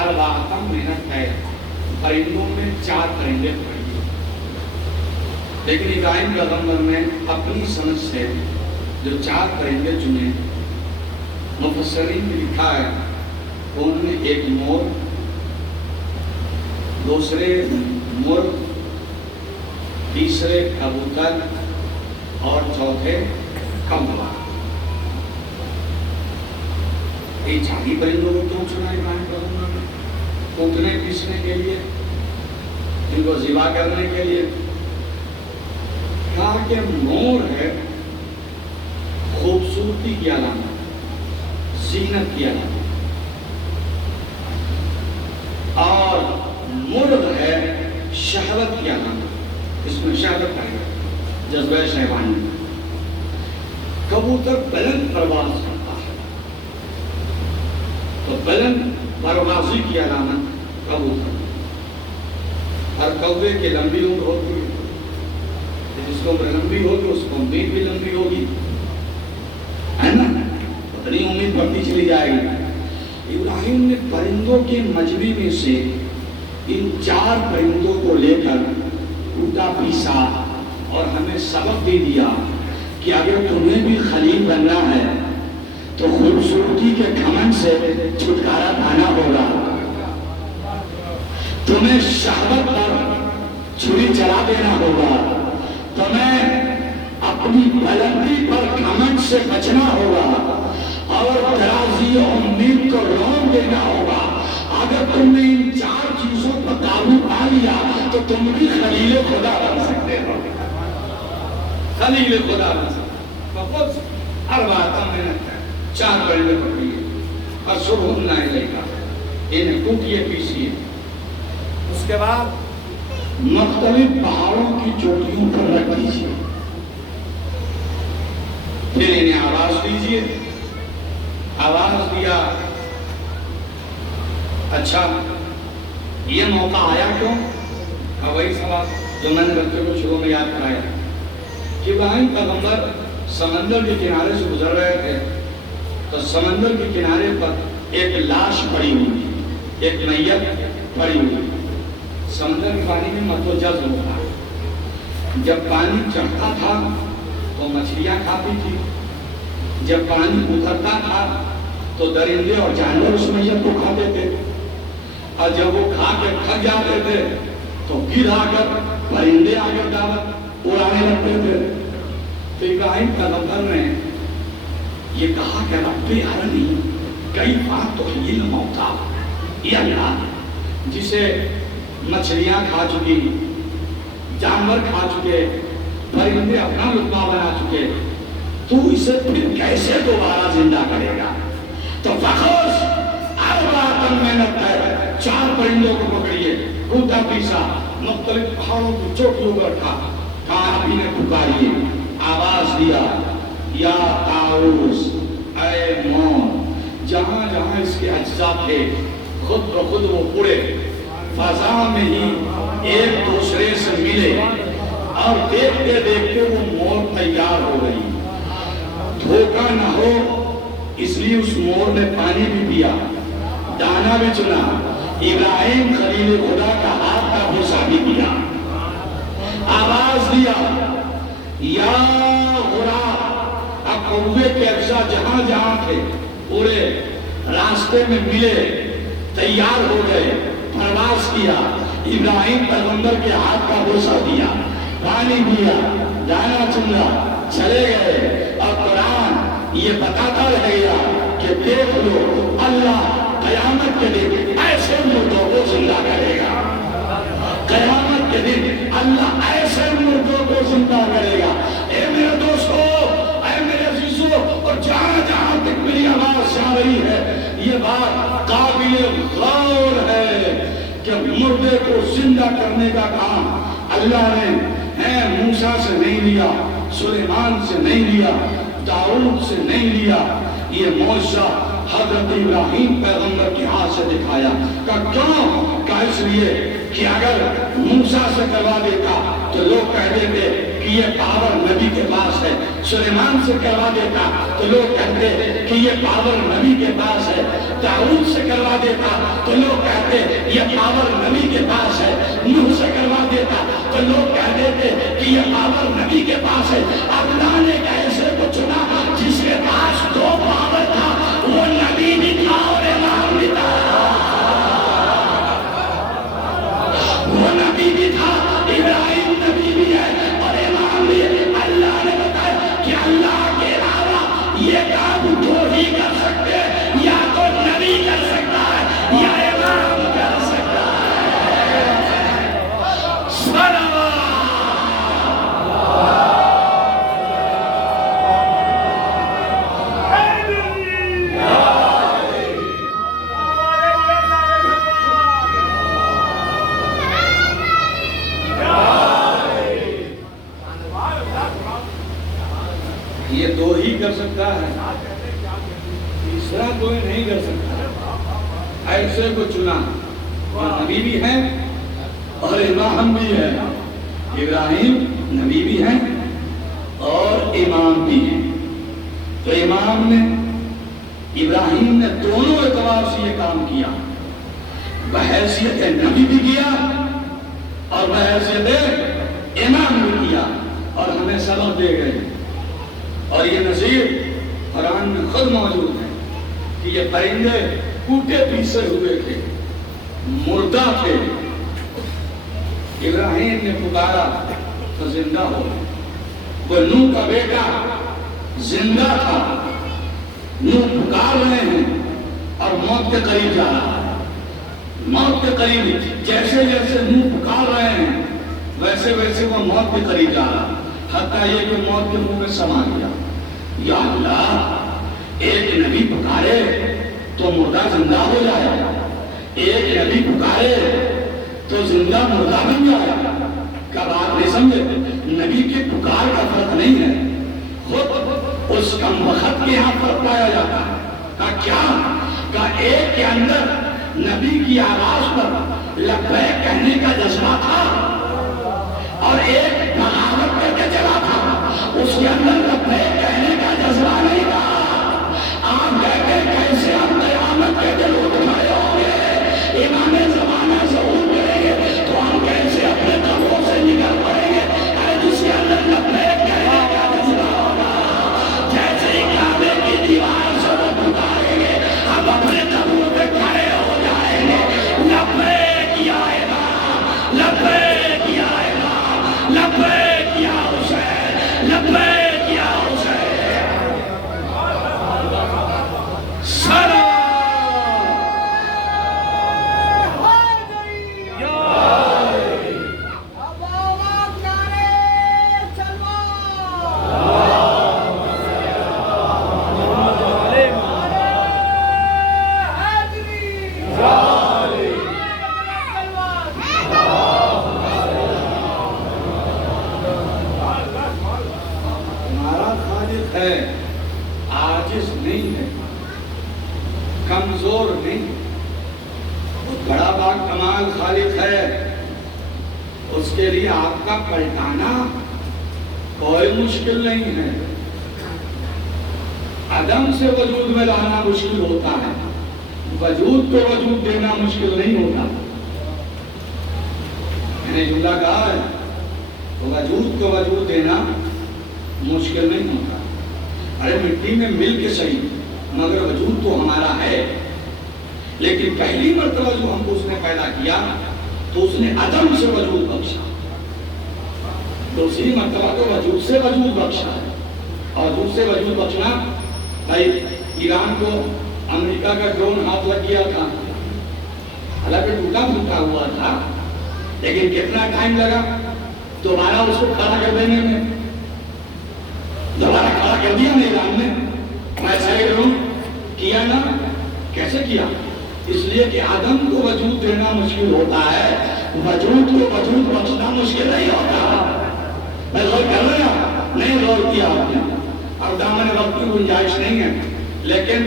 اربعۃ من الطیر، پرندوں میں چار پرندے پکڑیے. لیکن ابراہیم پیغمبر نے اپنی سمجھ سے جو چار پرندے چنے، مفسرین نے لکھا ہے ان میں ایک مور، دوسرے مرغ، تیسرے کبوتر اور چوتھے کوا. یہ چاری پرندوں کو کیوں چنا ابراہیم پیغمبر نے؟ کوٹنے پیسنے کے لیے، ان کو ذبح کرنے کے لیے. کہا کہ مور ہے خوبصورتی کی علامت، زینت کی علامت، اور مرغ ہے شہوت کی علامت، اس میں شہوت آئے گا، جذبہ شہوانی. کبوتر بلند پرواز کرتا ہے، تو بلند پروازی کی علامت کبوتر. ہر کوے کی لمبی عمر ہوتی ہے، جس کو عمر لمبی ہوگی اس کو امید بھی لمبی ہوگی، ہے نا. اتنی امید بڑھتی چلی جائے گی. ابراہیم نے پرندوں کے مجمع میں سے ان چار پرندوں کو لے کر ٹوٹا پیسا اور ہمیں سبق دے دیا کہ اگر تمہیں بھی خلیل بننا ہے تو خوبصورتی کے گھمنڈ سے چھٹکارا پانا ہوگا. تمہیں شہوت پر چھری چلا دینا ہوگا، تمہیں اپنی بلندی پر گھمنڈ سے بچنا ہوگا، اور ترازی امید کو رون دینا ہوگا. اگر تم نے ان چار چیزوں پر قابو پا لیا تو تم بھی خلیل خدا بن سکتے ہو. خلیل خدا بن سکتے ہو. فخذ اربعۃ من الطیر، چار پرندے پکڑیے. فصرهن إلیک، انہیں کوٹیے پیسیے. اس کے بعد مختلف پہاڑوں کی چوٹیوں پر رکھ دیجیے. پھر انہیں آواز دیجیے. آواز دیا. اچھا یہ موقع آیا کیوں؟ وہی سوال جو میں نے بچوں کو شروع میں یاد کرایا کہ ابراہیم پیغمبر سمندر کے کنارے سے گزر رہے تھے تو سمندر کے کنارے پر ایک لاش پڑی ہوئی تھی، ایک میت پڑی ہوئی. سمندر کے پانی میں مد و جزر ہوتا ہے. جب پانی چڑھتا تھا تو مچھلیاں کھاتی تھی، جب پانی اترتا تھا تو درندے اور جانور اس میت کو کھاتے تھے، اور جب وہ کھا کے تھک جاتے تھے تو پھر آ کر پرندے آ کر دعوت اڑانے لگتے تھے. تو ابراہیم پیغمبر نے یہ کہا کہ رب ارنی کیف تحیی الموتیٰ، یہ اللہ جسے مچھلیاں کھا چکی، جانور کھا چکے، پرندے اپنا لقمہ بنا چکے، تو اسے پھر کیسے دوبارہ زندہ کرے گا؟ تو فخذ اربعۃ من الطیر، چار پرندوں کو پکڑیے. کوٹا پیسا، مختلف پہاڑوں کی چوٹیوں پر رکھا. کہا آپ انہیں پکاریے. آواز دیا، یا طاؤس، اے موت. جہاں جہاں اس کے اجزاء تھے خود بخود وہ اڑے، فضا میں ہی ایک دوسرے سے ملے، اور دیکھتے دیکھتے وہ مور تیار ہو گئی۔ دھوکہ نہ ہو اس لیے اس مور نے پانی بھی پیا، دانا بھی چنا، ابراہیم خلیل خدا کا ہاتھ کا بوسہ بھی پیا، آواز دیا یا غراب۔ اب کوے کے اجزا جہاں جہاں تھے پورے راستے میں ملے، تیار ہو گئے، پرواز کیا، ابراہیم پیغمبر کے ہاتھ کا بوسہ دیا، پانی پیا، دانا چنا، چلے گئے۔ اور قرآن یہ بتاتا رہے گا کہ دیکھ لو اللہ قیامت کے دن ایسے مردوں کو زندہ کرے گا، قیامت کے دن اللہ ایسے مردوں کو زندہ کرے گا۔ اے میرے دوستو، اے میرے عزیزو، اور جہاں جہاں تک میری آواز جا رہی ہے، یہ بات قابل غور ہے کہ مردے کو زندہ کرنے کا کام اللہ نے موسیٰ سے نہیں لیا، سلیمان سے نہیں لیا، داؤد سے نہیں لیا، یہ معجزہ حضرت ابراہیم پیغمبر کے ہاتھ سے دکھایا۔ کیوں؟ کہ اس لیے کہ اگر موسیٰ سے کروا دیتا تو لوگ کہتے تھے کہ یہ پاور نبی کے پاس ہے، سلیمان سے کروا دیتا تو لوگ کہتے کہ یہ پاور نبی کے پاس ہے، داؤد سے کروا دیتا تو لوگ کہتے یہ پاور نبی کے پاس ہے، نوح سے کروا دیتا تو لوگ کہتے تھے کہ یہ پاور نبی کے پاس ہے۔ اللہ نے ایسے کو چنا جس کے پاس دو پاور تھا، وہ نبی بھی تھا اور امام بھی تھا، وہ نبی بھی تھا، ابراہیم نبی بھی ہے اور امام بھی ہے۔ اللہ نے بتایا کہ اللہ کے علاوہ یہ کام دو ہی کر سکتے، یا تو نبی کر سکتا ہے یا امام کر سکتا ہے۔ صلوات یہ دو ہی کر سکتا ہے، تیسرا کوئی نہیں کر سکتا۔ ایسے کو چنا، اور نبی بھی ہیں اور امام بھی ہے، ابراہیم نبی بھی ہیں اور امام بھی ہیں۔ تو امام نے، ابراہیم نے دونوں اعتبار سے یہ کام کیا، بحیثیت نبی بھی کیا اور بحیثیت امام بھی کیا، اور ہمیں سبق دے گئے۔ اور یہ نظیر قرآن میں خود موجود ہے کہ یہ پرندے ٹوٹے پیسے ہوئے تھے، مردہ تھے، ابراہیم نے پکارا تو زندہ ہو گئے۔ وہ نوح کا بیٹا زندہ تھا، نوح پکار رہے ہیں اور موت کے قریب جا رہا ہے، موت کے قریب، جیسے جیسے نوح پکار رہے ہیں ویسے ویسے وہ موت کے قریب جا رہا، حتیٰ یہ کہ موت کے منہ میں سما گیا۔ یا اللہ، ایک نبی پکارے تو مردہ زندہ ہو جائے، ایک نبی پکارے تو زندہ مردہ بن جائے۔ کیا بات نہیں سمجھے؟ نبی کی پکار کا فرق نہیں ہے، خود اس کا وقت کے یہاں فرق پایا جاتا ہے۔ کیا ایک کے اندر نبی کی آواز پر لبیک کہنے کا جذبہ تھا اور ایک بغاوت کر کے چلا تھا، اس کے اندر لبیک کہنے کا جذبہ نہیں تھا۔ آپ کہتے کیسے ہم قیامت کے دن اٹھائے ہوں گے، امام زمانہ ظہور کریں گے تو ہم کیسے اپنے قبروں سے نکل پڑیں گے؟ جس کے اندر لبیک کہنے کا جذبہ ہوگا، جیسے ہی کعبے کی دیوار سے وہ پکاریں گے ہم اپنے قبروں پہ کھڑے ہو جائیں گے۔ لبیک یا امام، لبیک یا امام، لبیک یا حسین، لبیک یا پاک کمال خالق ہے، اس کے لیے آپ کا پلٹانا کوئی مشکل نہیں ہے۔ عدم سے وجود میں لانا مشکل ہوتا ہے، وجود کو وجود دینا مشکل نہیں ہوتا۔ میں نے جملہ کہا ہے، وجود کو وجود دینا مشکل نہیں ہوتا۔ ارے مٹی میں مل کے صحیح، مگر وجود تو ہمارا ہے۔ لیکن پہلی مرتبہ جو ہم کو اس نے پیدا کیا تو اس نے عدم سے وجود بخشا، دوسری مرتبہ تو وجود سے وجود بخشا ہے۔ اور وجود سے وجود بخشنا، بھائی ایران کو امریکہ کا ڈرون ہاتھ لگ گیا تھا، حالانکہ ٹوٹا پھوٹا ہوا تھا، لیکن کتنا ٹائم لگا دوبارہ اس کو کھڑا کر دینے میں؟ دوبارہ کھڑا کر دیا نا ایران نے۔ میں سارے ڈرون کیا نا، کیسے کیا؟ اس لیے کہ عدم کو وجود دینا مشکل ہوتا ہے، وجود کو وجود بخشنا مشکل نہیں ہوتا۔ میں غور کر رہا ہوں، نہیں غور کیا آپ نے، اور دامن وقت کی گنجائش نہیں ہے، لیکن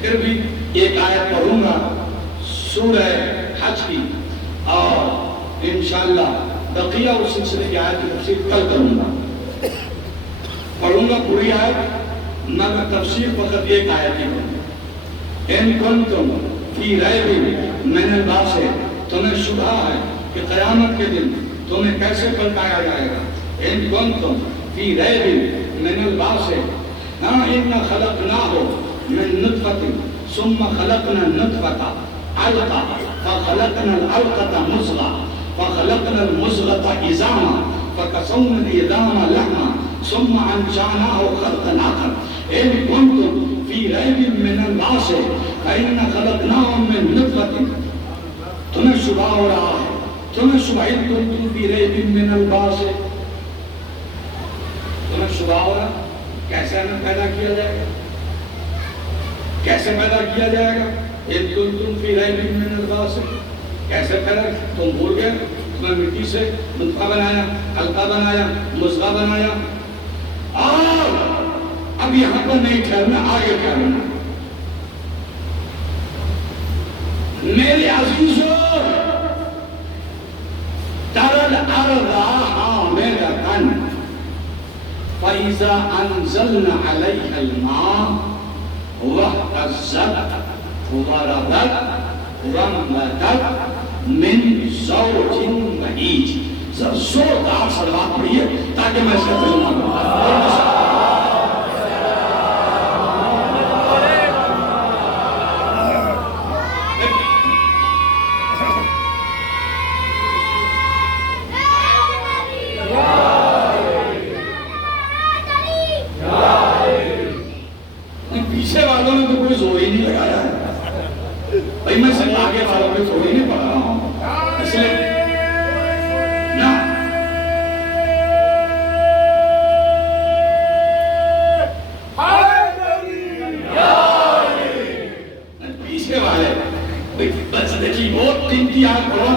پھر بھی ایک آیت پڑھوں گا سورہ حج کی، اور انشاءاللہ بقیہ اس سلسلے کی آیت کی تفسیر کل کروں گا۔ پڑھوں گا پوری آیت، مگر تفسیر فقط ایک آیت ہی پڑھوں۔ ان کنتم فی ریب من البعث، تمہیں شبہ ہے کہ قیامت کے دن تمہیں کیسے پلٹایا جائے گا۔ ان کنتم فی ریب من البعث، ہاں انا خلقناہ من نطفۃ ثم خلقنا النطفۃ علقہ فخلقنا العلقۃ مضغۃ فخلقنا المضغۃ عظاما فکسونا العظام لحما ثم انشأناہ خلقا آخر۔ ان کنتم فی ریب من البعث فإنا خلقناہم من نطفۃ، تمہیں شبہ ہو رہا ہے، تمہیں شبہ ان کنتم فی ریب من البعث، تمہیں شبہ ہو رہا کیسے ہمیں پیدا کیا جائے گا، کیسے پیدا کیا جائے گا؟ ان کنتم فی ریب من البعث، کیسے پیدا؟ تم بھول گئے، تمہیں مٹی سے نطفہ بنایا، حلقہ بنایا، مضغہ بنایا، اور اب یہاں پر نہیں ٹھہرنا، آگے ٹھہرنا۔ میرے عزیزو، تری الارض حامدۃ فإذا أنزلنا عليها الماء واهتزت وربت وانبتت من زوج بهيج۔ ذرا زوردار صلوات پڑھیے تاکہ میں اس کا ترجمہ کروں۔ پیچھے والوں نے تو کوئی زور ہی نہیں لگایا ہے، بھائی میں صرف آگے والوں پہ تھوڑی نہیں پڑھ رہا ہوں، اس لیے نا پیچھے والے بس دیکھیے بہت قیمتی آیت پڑھو۔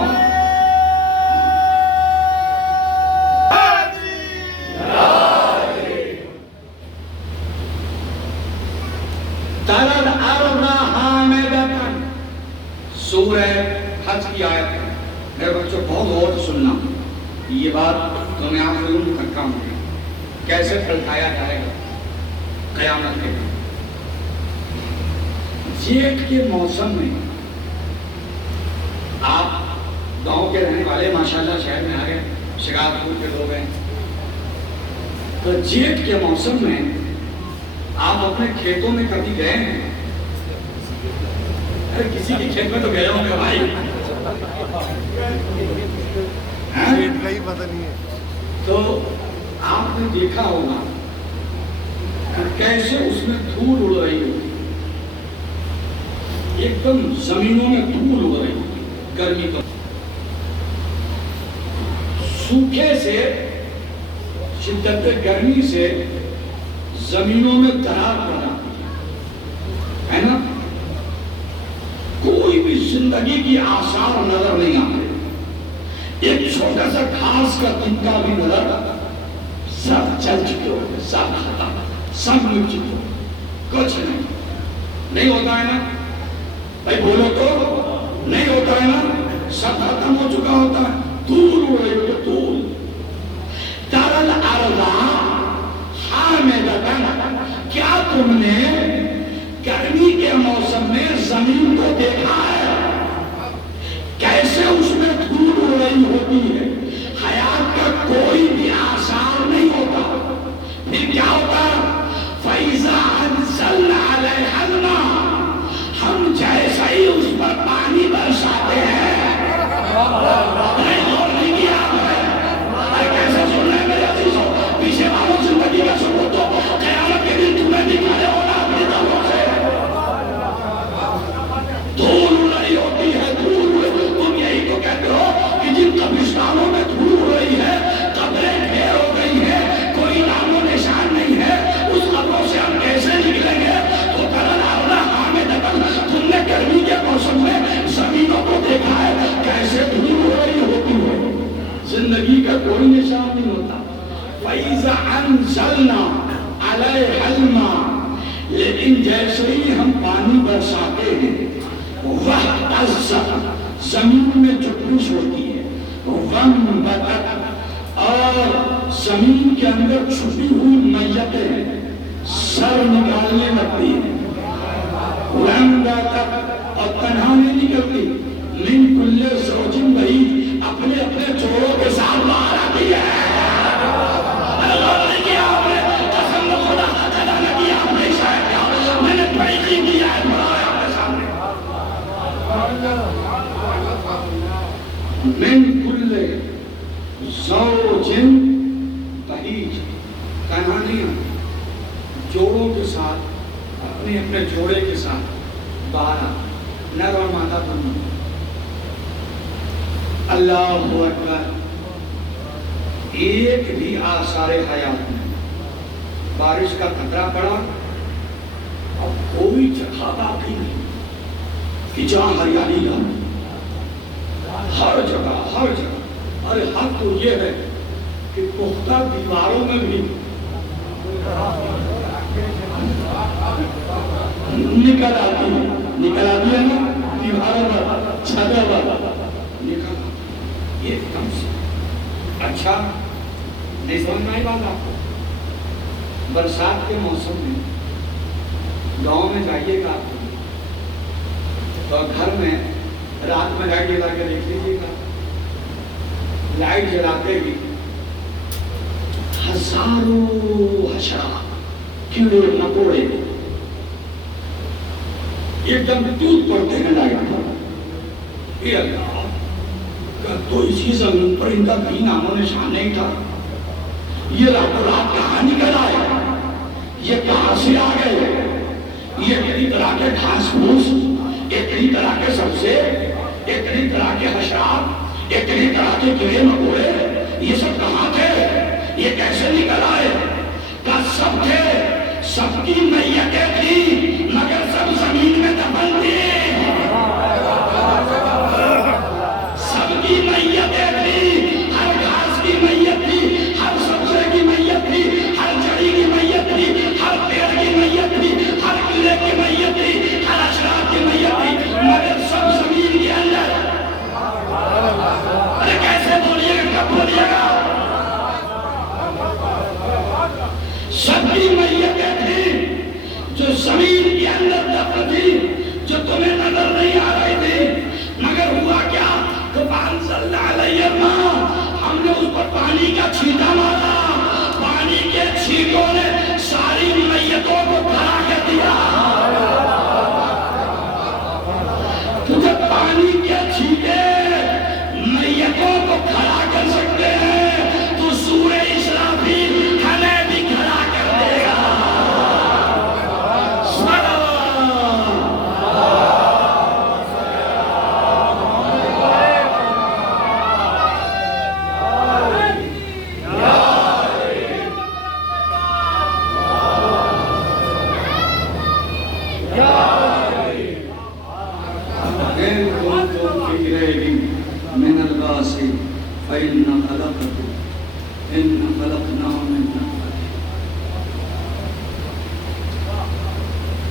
سورہ حج کی آیت ہے، میرے بچوں بہت غور سے سننا، یہ بات تو میں آپ ضرور رکھا ہوں، کیسے پلٹایا جائے گا قیامت کے دن۔ جیٹ کے موسم میں آپ گاؤں کے رہنے والے ماشاءاللہ شہر میں آ گئے، شکارپور کے لوگ ہیں، تو جیٹ کے موسم میں آپ اپنے کھیتوں میں کبھی گئے ہیں؟ کسی کے کھیت میں تو گئے ہوں گے بھائی، تو آپ نے دیکھا ہوگا کہ کیسے اس میں دھول اڑ رہی ہوتی، ایک دم زمینوں میں دھول اڑ رہی ہوتی گرمی کا، سوکھے سے، شدت گرمی سے زمینوں میں درار پڑ جاتی ہے نا، کوئی بھی زندگی کی آثار نظر نہیں آتے، ایک چھوٹا سا گھاس کا تنکا بھی نظر، سب چل چکے ہو، سب ختم، سب مٹ چکے ہو، کچھ نہیں ہوتا ہے نا بھائی، بولو تو نہیں ہوتا ہے نا، مدینوں کو دیکھا ہے کیسے دھول ہو رہی ہوتی ہے، زندگی کا کوئی نشان نہیں ہوتا. فَإِذَا أَنزَلْنَا عَلَيْهَا الْمَاءَ، لیکن جیسے ہی ہم پانی برساتے ہیں وَاهْتَزَّتْ، زمین میں جنبش ہوتی ہے، وَانبَتَتْ، اور زمین کے اندر چھپی ہوئی میتیں سر نکالنے لگتی ہیں، وَانبَتَتْ، اور تنہا نہیں نکلتی، مِن كُلِّ زَوْجٍ بَهِيجٍ، اپنے اپنے جوڑوں کے ساتھ باہر آتی ہے. میں نے پڑھی کی آیت پڑھایا آپ کے سامنے. من کل زوج بہیج، کہانیاں جوڑوں کے ساتھ، اپنے اپنے جوڑے کے ساتھ باہر نر اور مادہ دونوں. اللہ اکبر. ایک بھی آثار حیات میں بارش کا قطرہ پڑا، اب کوئی جگہ باقی نہیں کہ جہاں ہریالی نہ ہو. ہر جگہ ہر جگہ. ارے حق تو یہ ہے کہ پختہ دیواروں میں بھی نکل آتی ہے نا دیواروں پر، چھتوں پر نکل. یہ کم سے اچھا نہیں سمجھ میں آئی بات آپ کو؟ برسات کے موسم میں گاؤں میں جائیے گا آپ تو گھر میں رات میں لائٹ جلا کے دیکھ لیجیے گا، لائٹ جلاتے ہی ہزاروں حشرات، کیڑے مکوڑے ایک دم ٹوٹ پڑتے ہیں لائٹ پر. اے اللہ، تو اسی زمین پر ان کا کہیں نامو نشان نہیں تھا. یہ راتوں رات کہاں نکل آئے؟ یہ کہاں سے آ گئے؟ یہ کئی طرح کے گھاس پھوس، کئی طرح کے سبزے، کئی طرح کے حشرات، کئی طرح کے کیڑے مکوڑے، یہ سب کہاں تھے؟ یہ کیسے نکل آئے؟ کہ سب تھے، سب کی میتیں تھیں، مگر سب زمین میں دفن تھی. سب کی میتیں تھیں، ہر گھاس کی میت تھی، ہر سبزے کی میت تھی، ہر جڑی کی میت تھی، ہر پیڑ کی میت تھی، ہر کیڑے کی میت تھی، ہر اشراف کی میت تھی، مگر سب زمین کے اندر. ارے کیسے بولیے گا، کب بولیے گا؟ سب کی میتیں تھیں جو زمین کے اندر دفن تھی، جو تمہیں نظر نہیں آ رہی تھی. مگر ہوا کیا کہ فَأَنزَلْنَا عَلَيْهِ الْمَاءَ، ہم نے اس پر پانی کا چھینٹا مارا، پانی کے چھینٹوں نے ساری میتوں کو کھڑا کر دیا. تو جب پانی کے چھینٹے میتوں کو کھڑا کر سکتے ہیں تو سورہ اسرافیل ہمیں بھی کھڑا کر دے گا.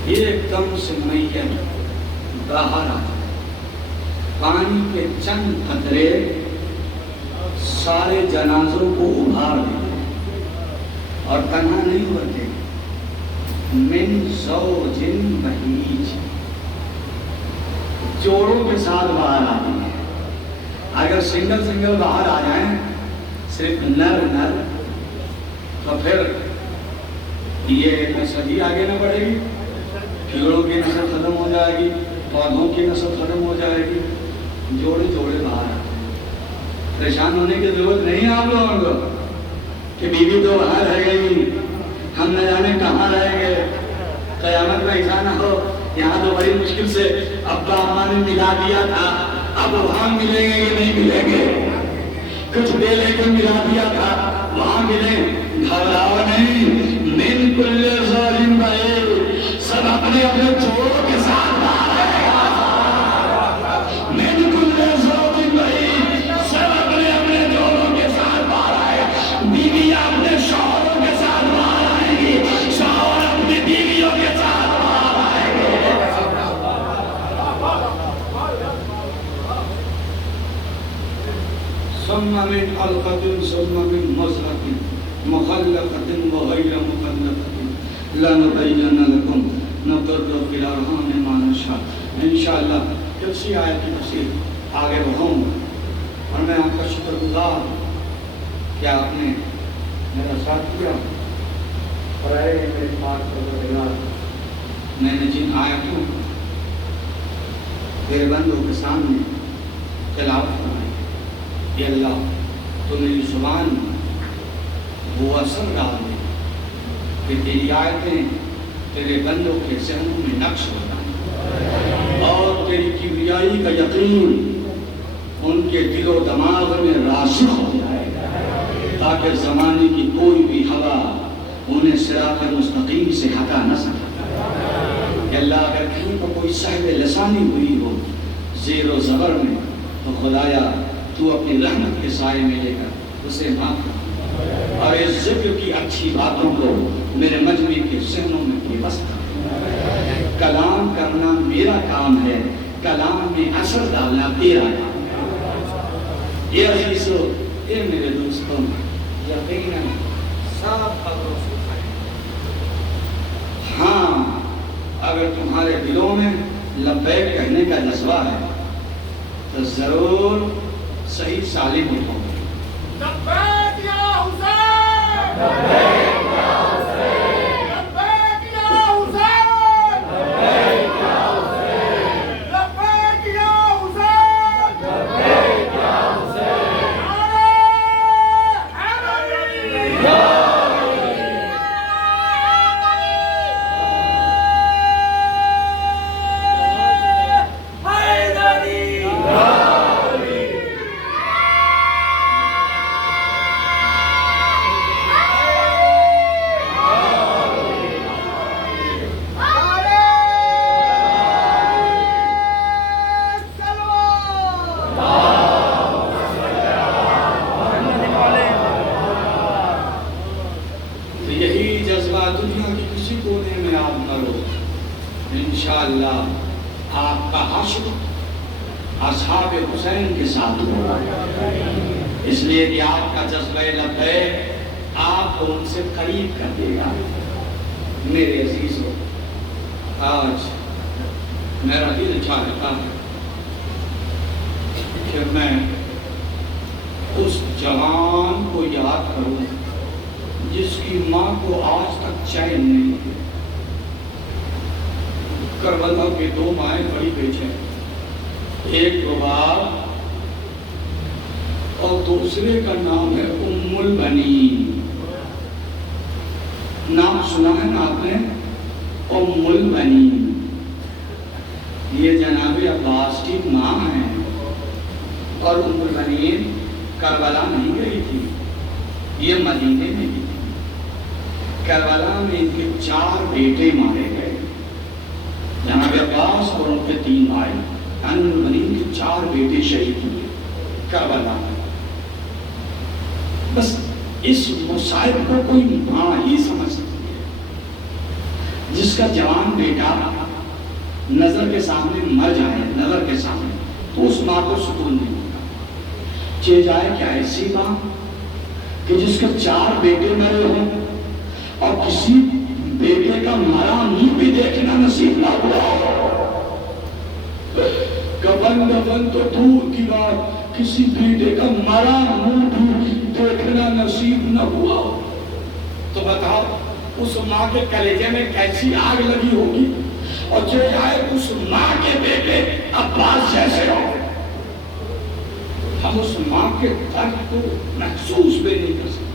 ایک دم سے میت باہر آ جائے، پانی کے چند قطرے سارے جنازوں کو ابھار دیتے اور تنہا نہیں ہوتے. من زوج بہیج، جوڑوں کے ساتھ باہر آتی ہے. اگر سنگل باہر آ جائیں صرف نر تو پھر یہ نسل ہی آگے نہ بڑھے گی، کیڑوں کی نسل ختم ہو جائے گی، پودوں کی نسل ختم ہو جائے گی. جوڑے باہر آتے ہیں. پریشان ہونے کی ضرورت نہیں ہے آپ لوگوں کو کہ بیوی تو باہر رہ گئی، ہم نہ جانے کہاں رہیں گے. قیامت میں ایسا نہ ہو یہاں تو بڑی مشکل سے ابا اماں نے ملا دیا تھا، اب وہاں ملیں گے کہ نہیں ملیں گے. کچھ دے لے کے ملا دیا تھا، وہاں ملیں. گھبراؤ نہیں. من کل ظالم بھائی، سب اپنے اپنے جوڑوں کے ساتھ باہر آئے گا. ثم من علقة ثم من مضغة مخلقة وغير مخلقة لنبين لكم نقر في الأرحام ما نشاء. انشاءاللہ کسی آیت کی تفسیر آگے بڑھاؤں گا. اور میں آپ کا شکر گزار ہوں کہ آپ نے میرا ساتھ کیا. اور اے میرے پاک پروردگار، میں نے جن آیتوں تیرے بندوں کے سامنے تلاوت فرمائی، کہ اللہ تو میری زبان وہ اثر ڈال دے کہ تیری آیتیں تیرے بندوں کے ذہنوں میں نقش ہو جائیں، اور تیری کبریائی کا یقین ان کے دل و دماغ میں راسخ ہو جائے، تاکہ زمانے کی کوئی بھی ہوا انہیں صراط مستقیم سے ہٹا نہ سکے. کہ اللہ اگر کہیں پر کوئی صاحب لسانی ہوئی ہو زیر و زبر میں، تو خدایا تو اپنی رحمت کے سائے میں لے کر اسے معاف کر، اور اس ذکر کی اچھی باتوں کو میرے مجمع کے ذہنوں میں بے بس کر. کلام کرنا میرا کام ہے، کلام میں اثر ڈالنا تیرا کام ہے. یہ عزیزو، یہ میرے دوستوں، یقیناً سب خبروں سے ہاں، اگر تمہارے دلوں میں لبیک کہنے کا جذبہ ہے تو ضرور صحیح سالم اٹھو. لبیک یا حسین، لبیک یا حسین، لبیک یا حسین، لبیک یا حسین، لبیک یا حسین، لبیک یا حسین. انشاءاللہ آپ کا عشق اصحاب حسین کے ساتھ ہوگا، اس لیے کہ آپ کا جذبہ لبیک آپ کو ان سے قریب کر دے گا. میرے عزیزو، آج میرا دل چاہتا ہے کہ میں اس جوان کو یاد کروں جس کی ماں کو آج تک چین نہیں ہے. کربلا کے دو مائیں بڑی بیچیں، ایک رباب اور دوسرے کا نام ہے ام البنین. نام سنا ہے نا آپ نے، ام البنین. یہ جناب عباس کی ماں ہیں، اور ام البنین کربلا نہیں گئی تھی، یہ مدینے میں گئی تھی. کربلا میں ان کے 4 بیٹے مارے گئے، جناب عباس اور ان کے 3 بھائی، یعنی ام البنین کے 4 بیٹے شہید ہوئے کربلا میں. بس اس مصائب کو کوئی ماں ہی سمجھ سکتی ہے، جس کا جوان بیٹا نظر کے سامنے مر جائے، نظر کے سامنے، تو اس ماں کو سکون نہیں ہوتا. چہ جائے کیا ایسی ماں کہ جس کے 4 بیٹے مرے ہوں اور کسی بیٹے کا مرا منہ بھی دیکھنا نصیب نہ ہوا. کفن دفن تو دور کی بات، کسی بیٹے کا مرا منہ بھی دیکھنا نصیب نہ ہوا. تو بتاؤ اس ماں کے کلیجے میں کیسی آگ لگی ہوگی، اور جو جائے اس ماں کے بیٹے عباس جیسے ہو. ہم اس ماں کے درد کو محسوس بھی نہیں کر سکتے،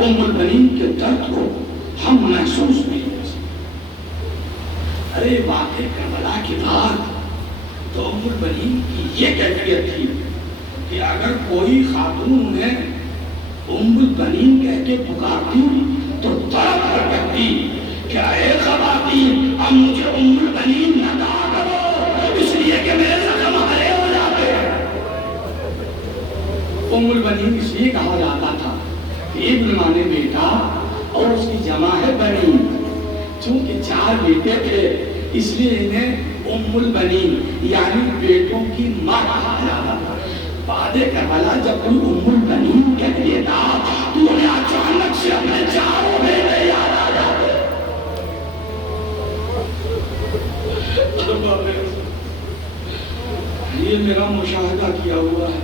ام البنین کے درد کو ہم محسوس نہیں کر سکتے. ارے واقع کربلا کی بات تو ام البنین کی یہ کیفیت تھی کہ اگر کوئی خاتون انہیں ام البنین کہہ کے پکارتی تو تڑپ کر کہتی کہ اے خواتین، اب مجھے ام البنین نہ کہا کرو، اس لیے کہ میرے زخم ہرے ہو جاتے ہیں. ام البنین اس لیے کہا جاتا تھا کہ ابن مانے بیٹا اور اس کی جمع ہے بنی. چونکہ 4 بیٹے تھے اس لیے انہیں ام البنین یعنی بیٹوں کی ماں کہا جاتا تھا. وعدے کربلا جب کوئی ام البنین کہہ دیتا تو انہیں اچانک سے اپنے چاروں بیٹے یاد آ جاتے. یہ میرا مشاہدہ کیا ہوا ہے.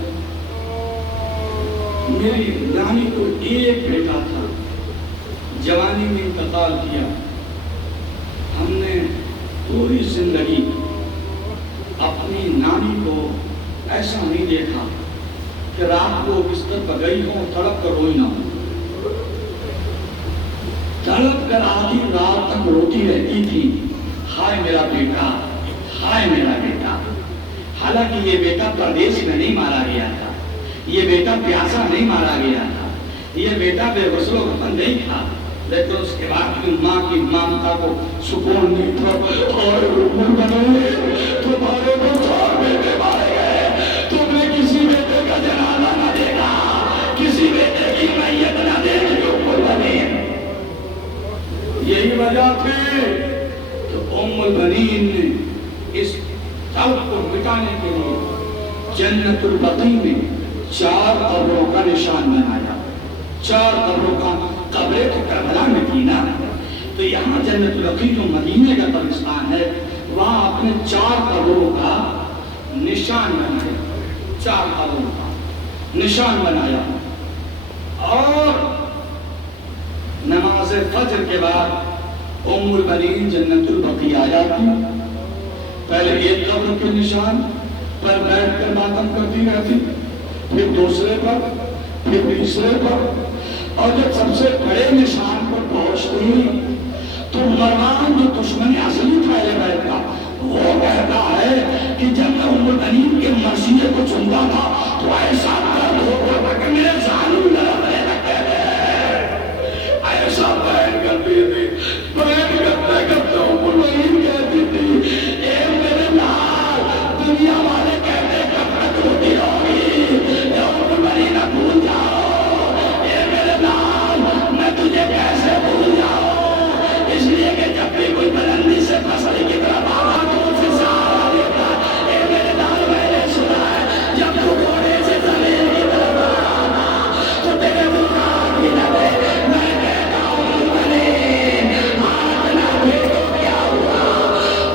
میری نانی کو ایک بیٹا تھا, جوانی میں انتقال کیا. ہم نے پوری زندگی اپنی نانی کو ایسا نہیں دیکھا کہ رات کو بستر پر گئی ہوں تڑپ کر روئی نہ ہو. تڑپ کر آدھی رات تک روتی رہتی تھی, ہائے میرا بیٹا, ہائے میرا بیٹا. حالانکہ یہ بیٹا پردیس میں نہیں مارا گیا تھا, یہ بیٹا پیاسا نہیں مارا گیا تھا, یہ بیٹا بے غسل و کفن نہیں تھا, لیکن اس کے بعد کی ماں کی ممتا کو سکون نہیں تھا. اور تمہارے تو 4 بیٹے مارے گئے, تم نے کسی بیٹے کا جنازہ نہ دیکھا, کسی بیٹے کی میت نہ دیکھی. یہی وجہ تھی کہ ام البنین نے اس طلب کو مٹانے کے لیے جنت البقیع میں 4 قبروں کا نشان بنایا. 4 قبروں کا, قبریں تو کربلا میں تھی نا, تو یہاں جنت البقیع جو مدینے کا قبرستان ہے وہاں اپنے 4 قبروں کا نشان بنایا. 4 قبروں کا نشان بنایا. اور نماز فجر کے بعد ام البنین جنت البقیع آ جاتی. پہلے ایک قبر کے نشان پر بیٹھ کر ماتم کرتی رہتی, پھر دوسرے پر, پھر تیسرے پر, اور جب سب سے بڑے نشان پر پہنچتی تو مروان جو دشمن اصلی پہلے بیٹھتا وہ کہتا ہے کہ جب میں ام البنین کے مرثیے کو چنتا تھا تو ایسا درد ہوتا تھا کہ میرے ظالم لڑنے لگتے تھے. ایسا بیٹھ کرتی تھی, بیٹھ کرتے کرتے ام البنین کہتی تھی اے میرے لال, دنیا والے کہتے کب تک روتی ہوگی, اے ام البنین بھول جاؤ, اے میرے لال میں تجھے کیسے بھول جاؤں, اس لیے کہ جب بھی کوئی بلندی سے پسلی کی طرف آگا تو اسے سہارا دیتا. اے میرے لال میں نے سنا ہے جب تو گھوڑے سے زمین کی طرف آگا تو تیرے بکار بھی نہ دے. میں کہتا ہوں ام البنین آج نہ دیکھو کیا ہوا,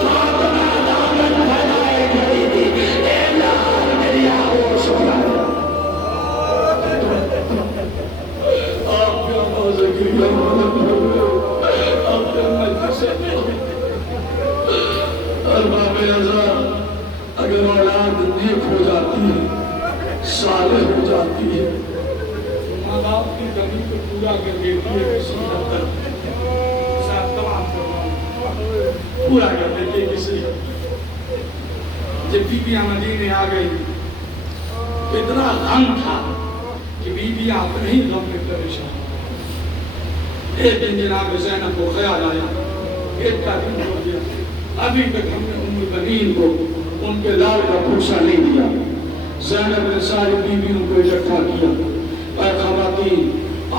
فاطمہ دامن پھیلائے کھڑی تھی, اے لال میری آغوش ہو گیا. آپ کا موضوع کیا ارباب ازار, اگر اولاد نیک ہو جاتی ہے, صالح ہو جاتی ہے, ماں باپ کی کمی کو پورا کر دیتی ہے, کسی حد تک تمام پورا کر دیتی ہے کسی. جب بیویاں مدینے آ گئی اتنا غم تھا کہ بیویاں اپنے ہی غم میں پریشان. ایک دن جناب زینب کو خیال آیا, ایک کا دن ہو گیا, ابھی تک ہم نے ام البنین کو ان کے لال کا پرسہ نہیں دیا. زینب نے ساری بیویوں کو اکٹھا کیا, اے خواتین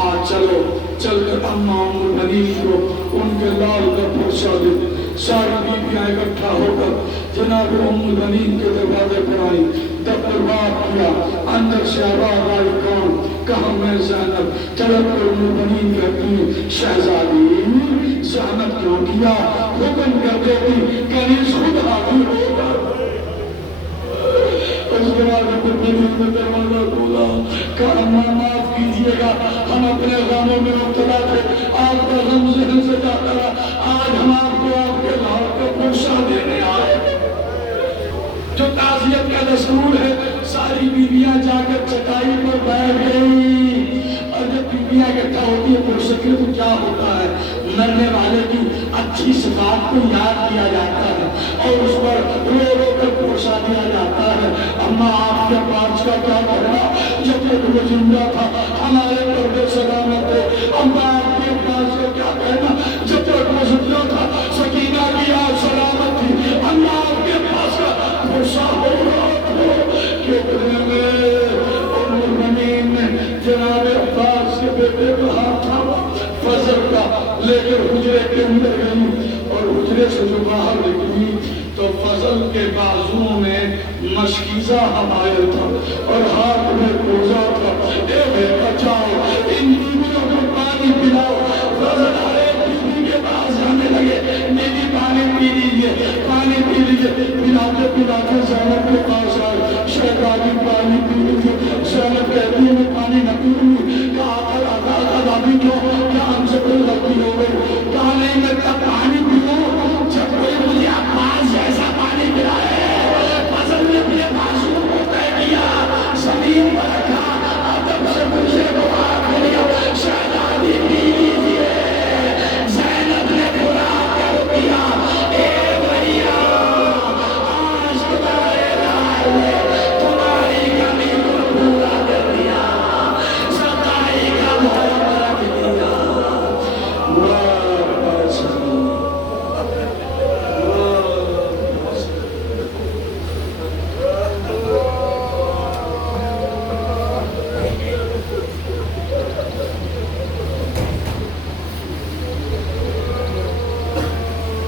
آج چلو, چل کر اما ام البنین کو ان کے لال کا پرسہ دے. ساری بیویاں اکٹھا ہو کر جناب ام البنین کے دروازے پر آئی, دفتر بات کیا, اندر سے آواز آئی کون, کہا میں زینب. طلب کر ام البنین کہتی ہے شہزادی زحمت کیوں کیا, حکم کر دیتی کنیز خود حاضر ہوگا. اس کے بعد ام البنین نے دروازہ کھولا, کہا ماں معاف کیجیے گا, ہم اپنے غموں میں مبتلا تھے, آپ کا غم ذہن سے جاتا رہا, آج ہم آپ کو آپ کے لال کا پرسہ دینے آئے. جو تعزیت کا دستور ہے, ساری بیویاں جا کر چٹائی پر بیٹھ گئی. اور جب بیویاں اکٹھا ہوتی ہے پرسہ کے تو کیا ہوتا ہے, مرنے والے کی اچھی صفات کو یاد کیا جاتا ہے اور اس پر رو رو کر پرسہ دیا جاتا ہے. اما آپ کے پاس کا کیا کہنا, جب تک وہ زندہ تھا ہمارے پردے سلامت تھے. اما آپ کے پاس کا کیا کہنا, جب تک وہ زندہ تھا سکینہ کی آج سلامت تھی. اما آپ کے پاس کا پرسہ ہو رہا کتنے میں ام البنین نے جناب عباس کے بیٹے کو ہاتھ تھاما, فجر کا لے کر حجرے کے اندر گئی, اور حجرے سے جو باہر نکلی تو تو فضل کے بازوؤں میں مشکیزہ حمایل تھا اور ہاتھ میں کوزہ تھا. اے بے بچاؤ ان بیویوں کو پانی پلاؤ. فضل آئے بیوی کے پاس جانے لگے, بیوی پانی پی لیجیے, پانی پی لیجیے. پلاتے پلاتے زینب کے پاس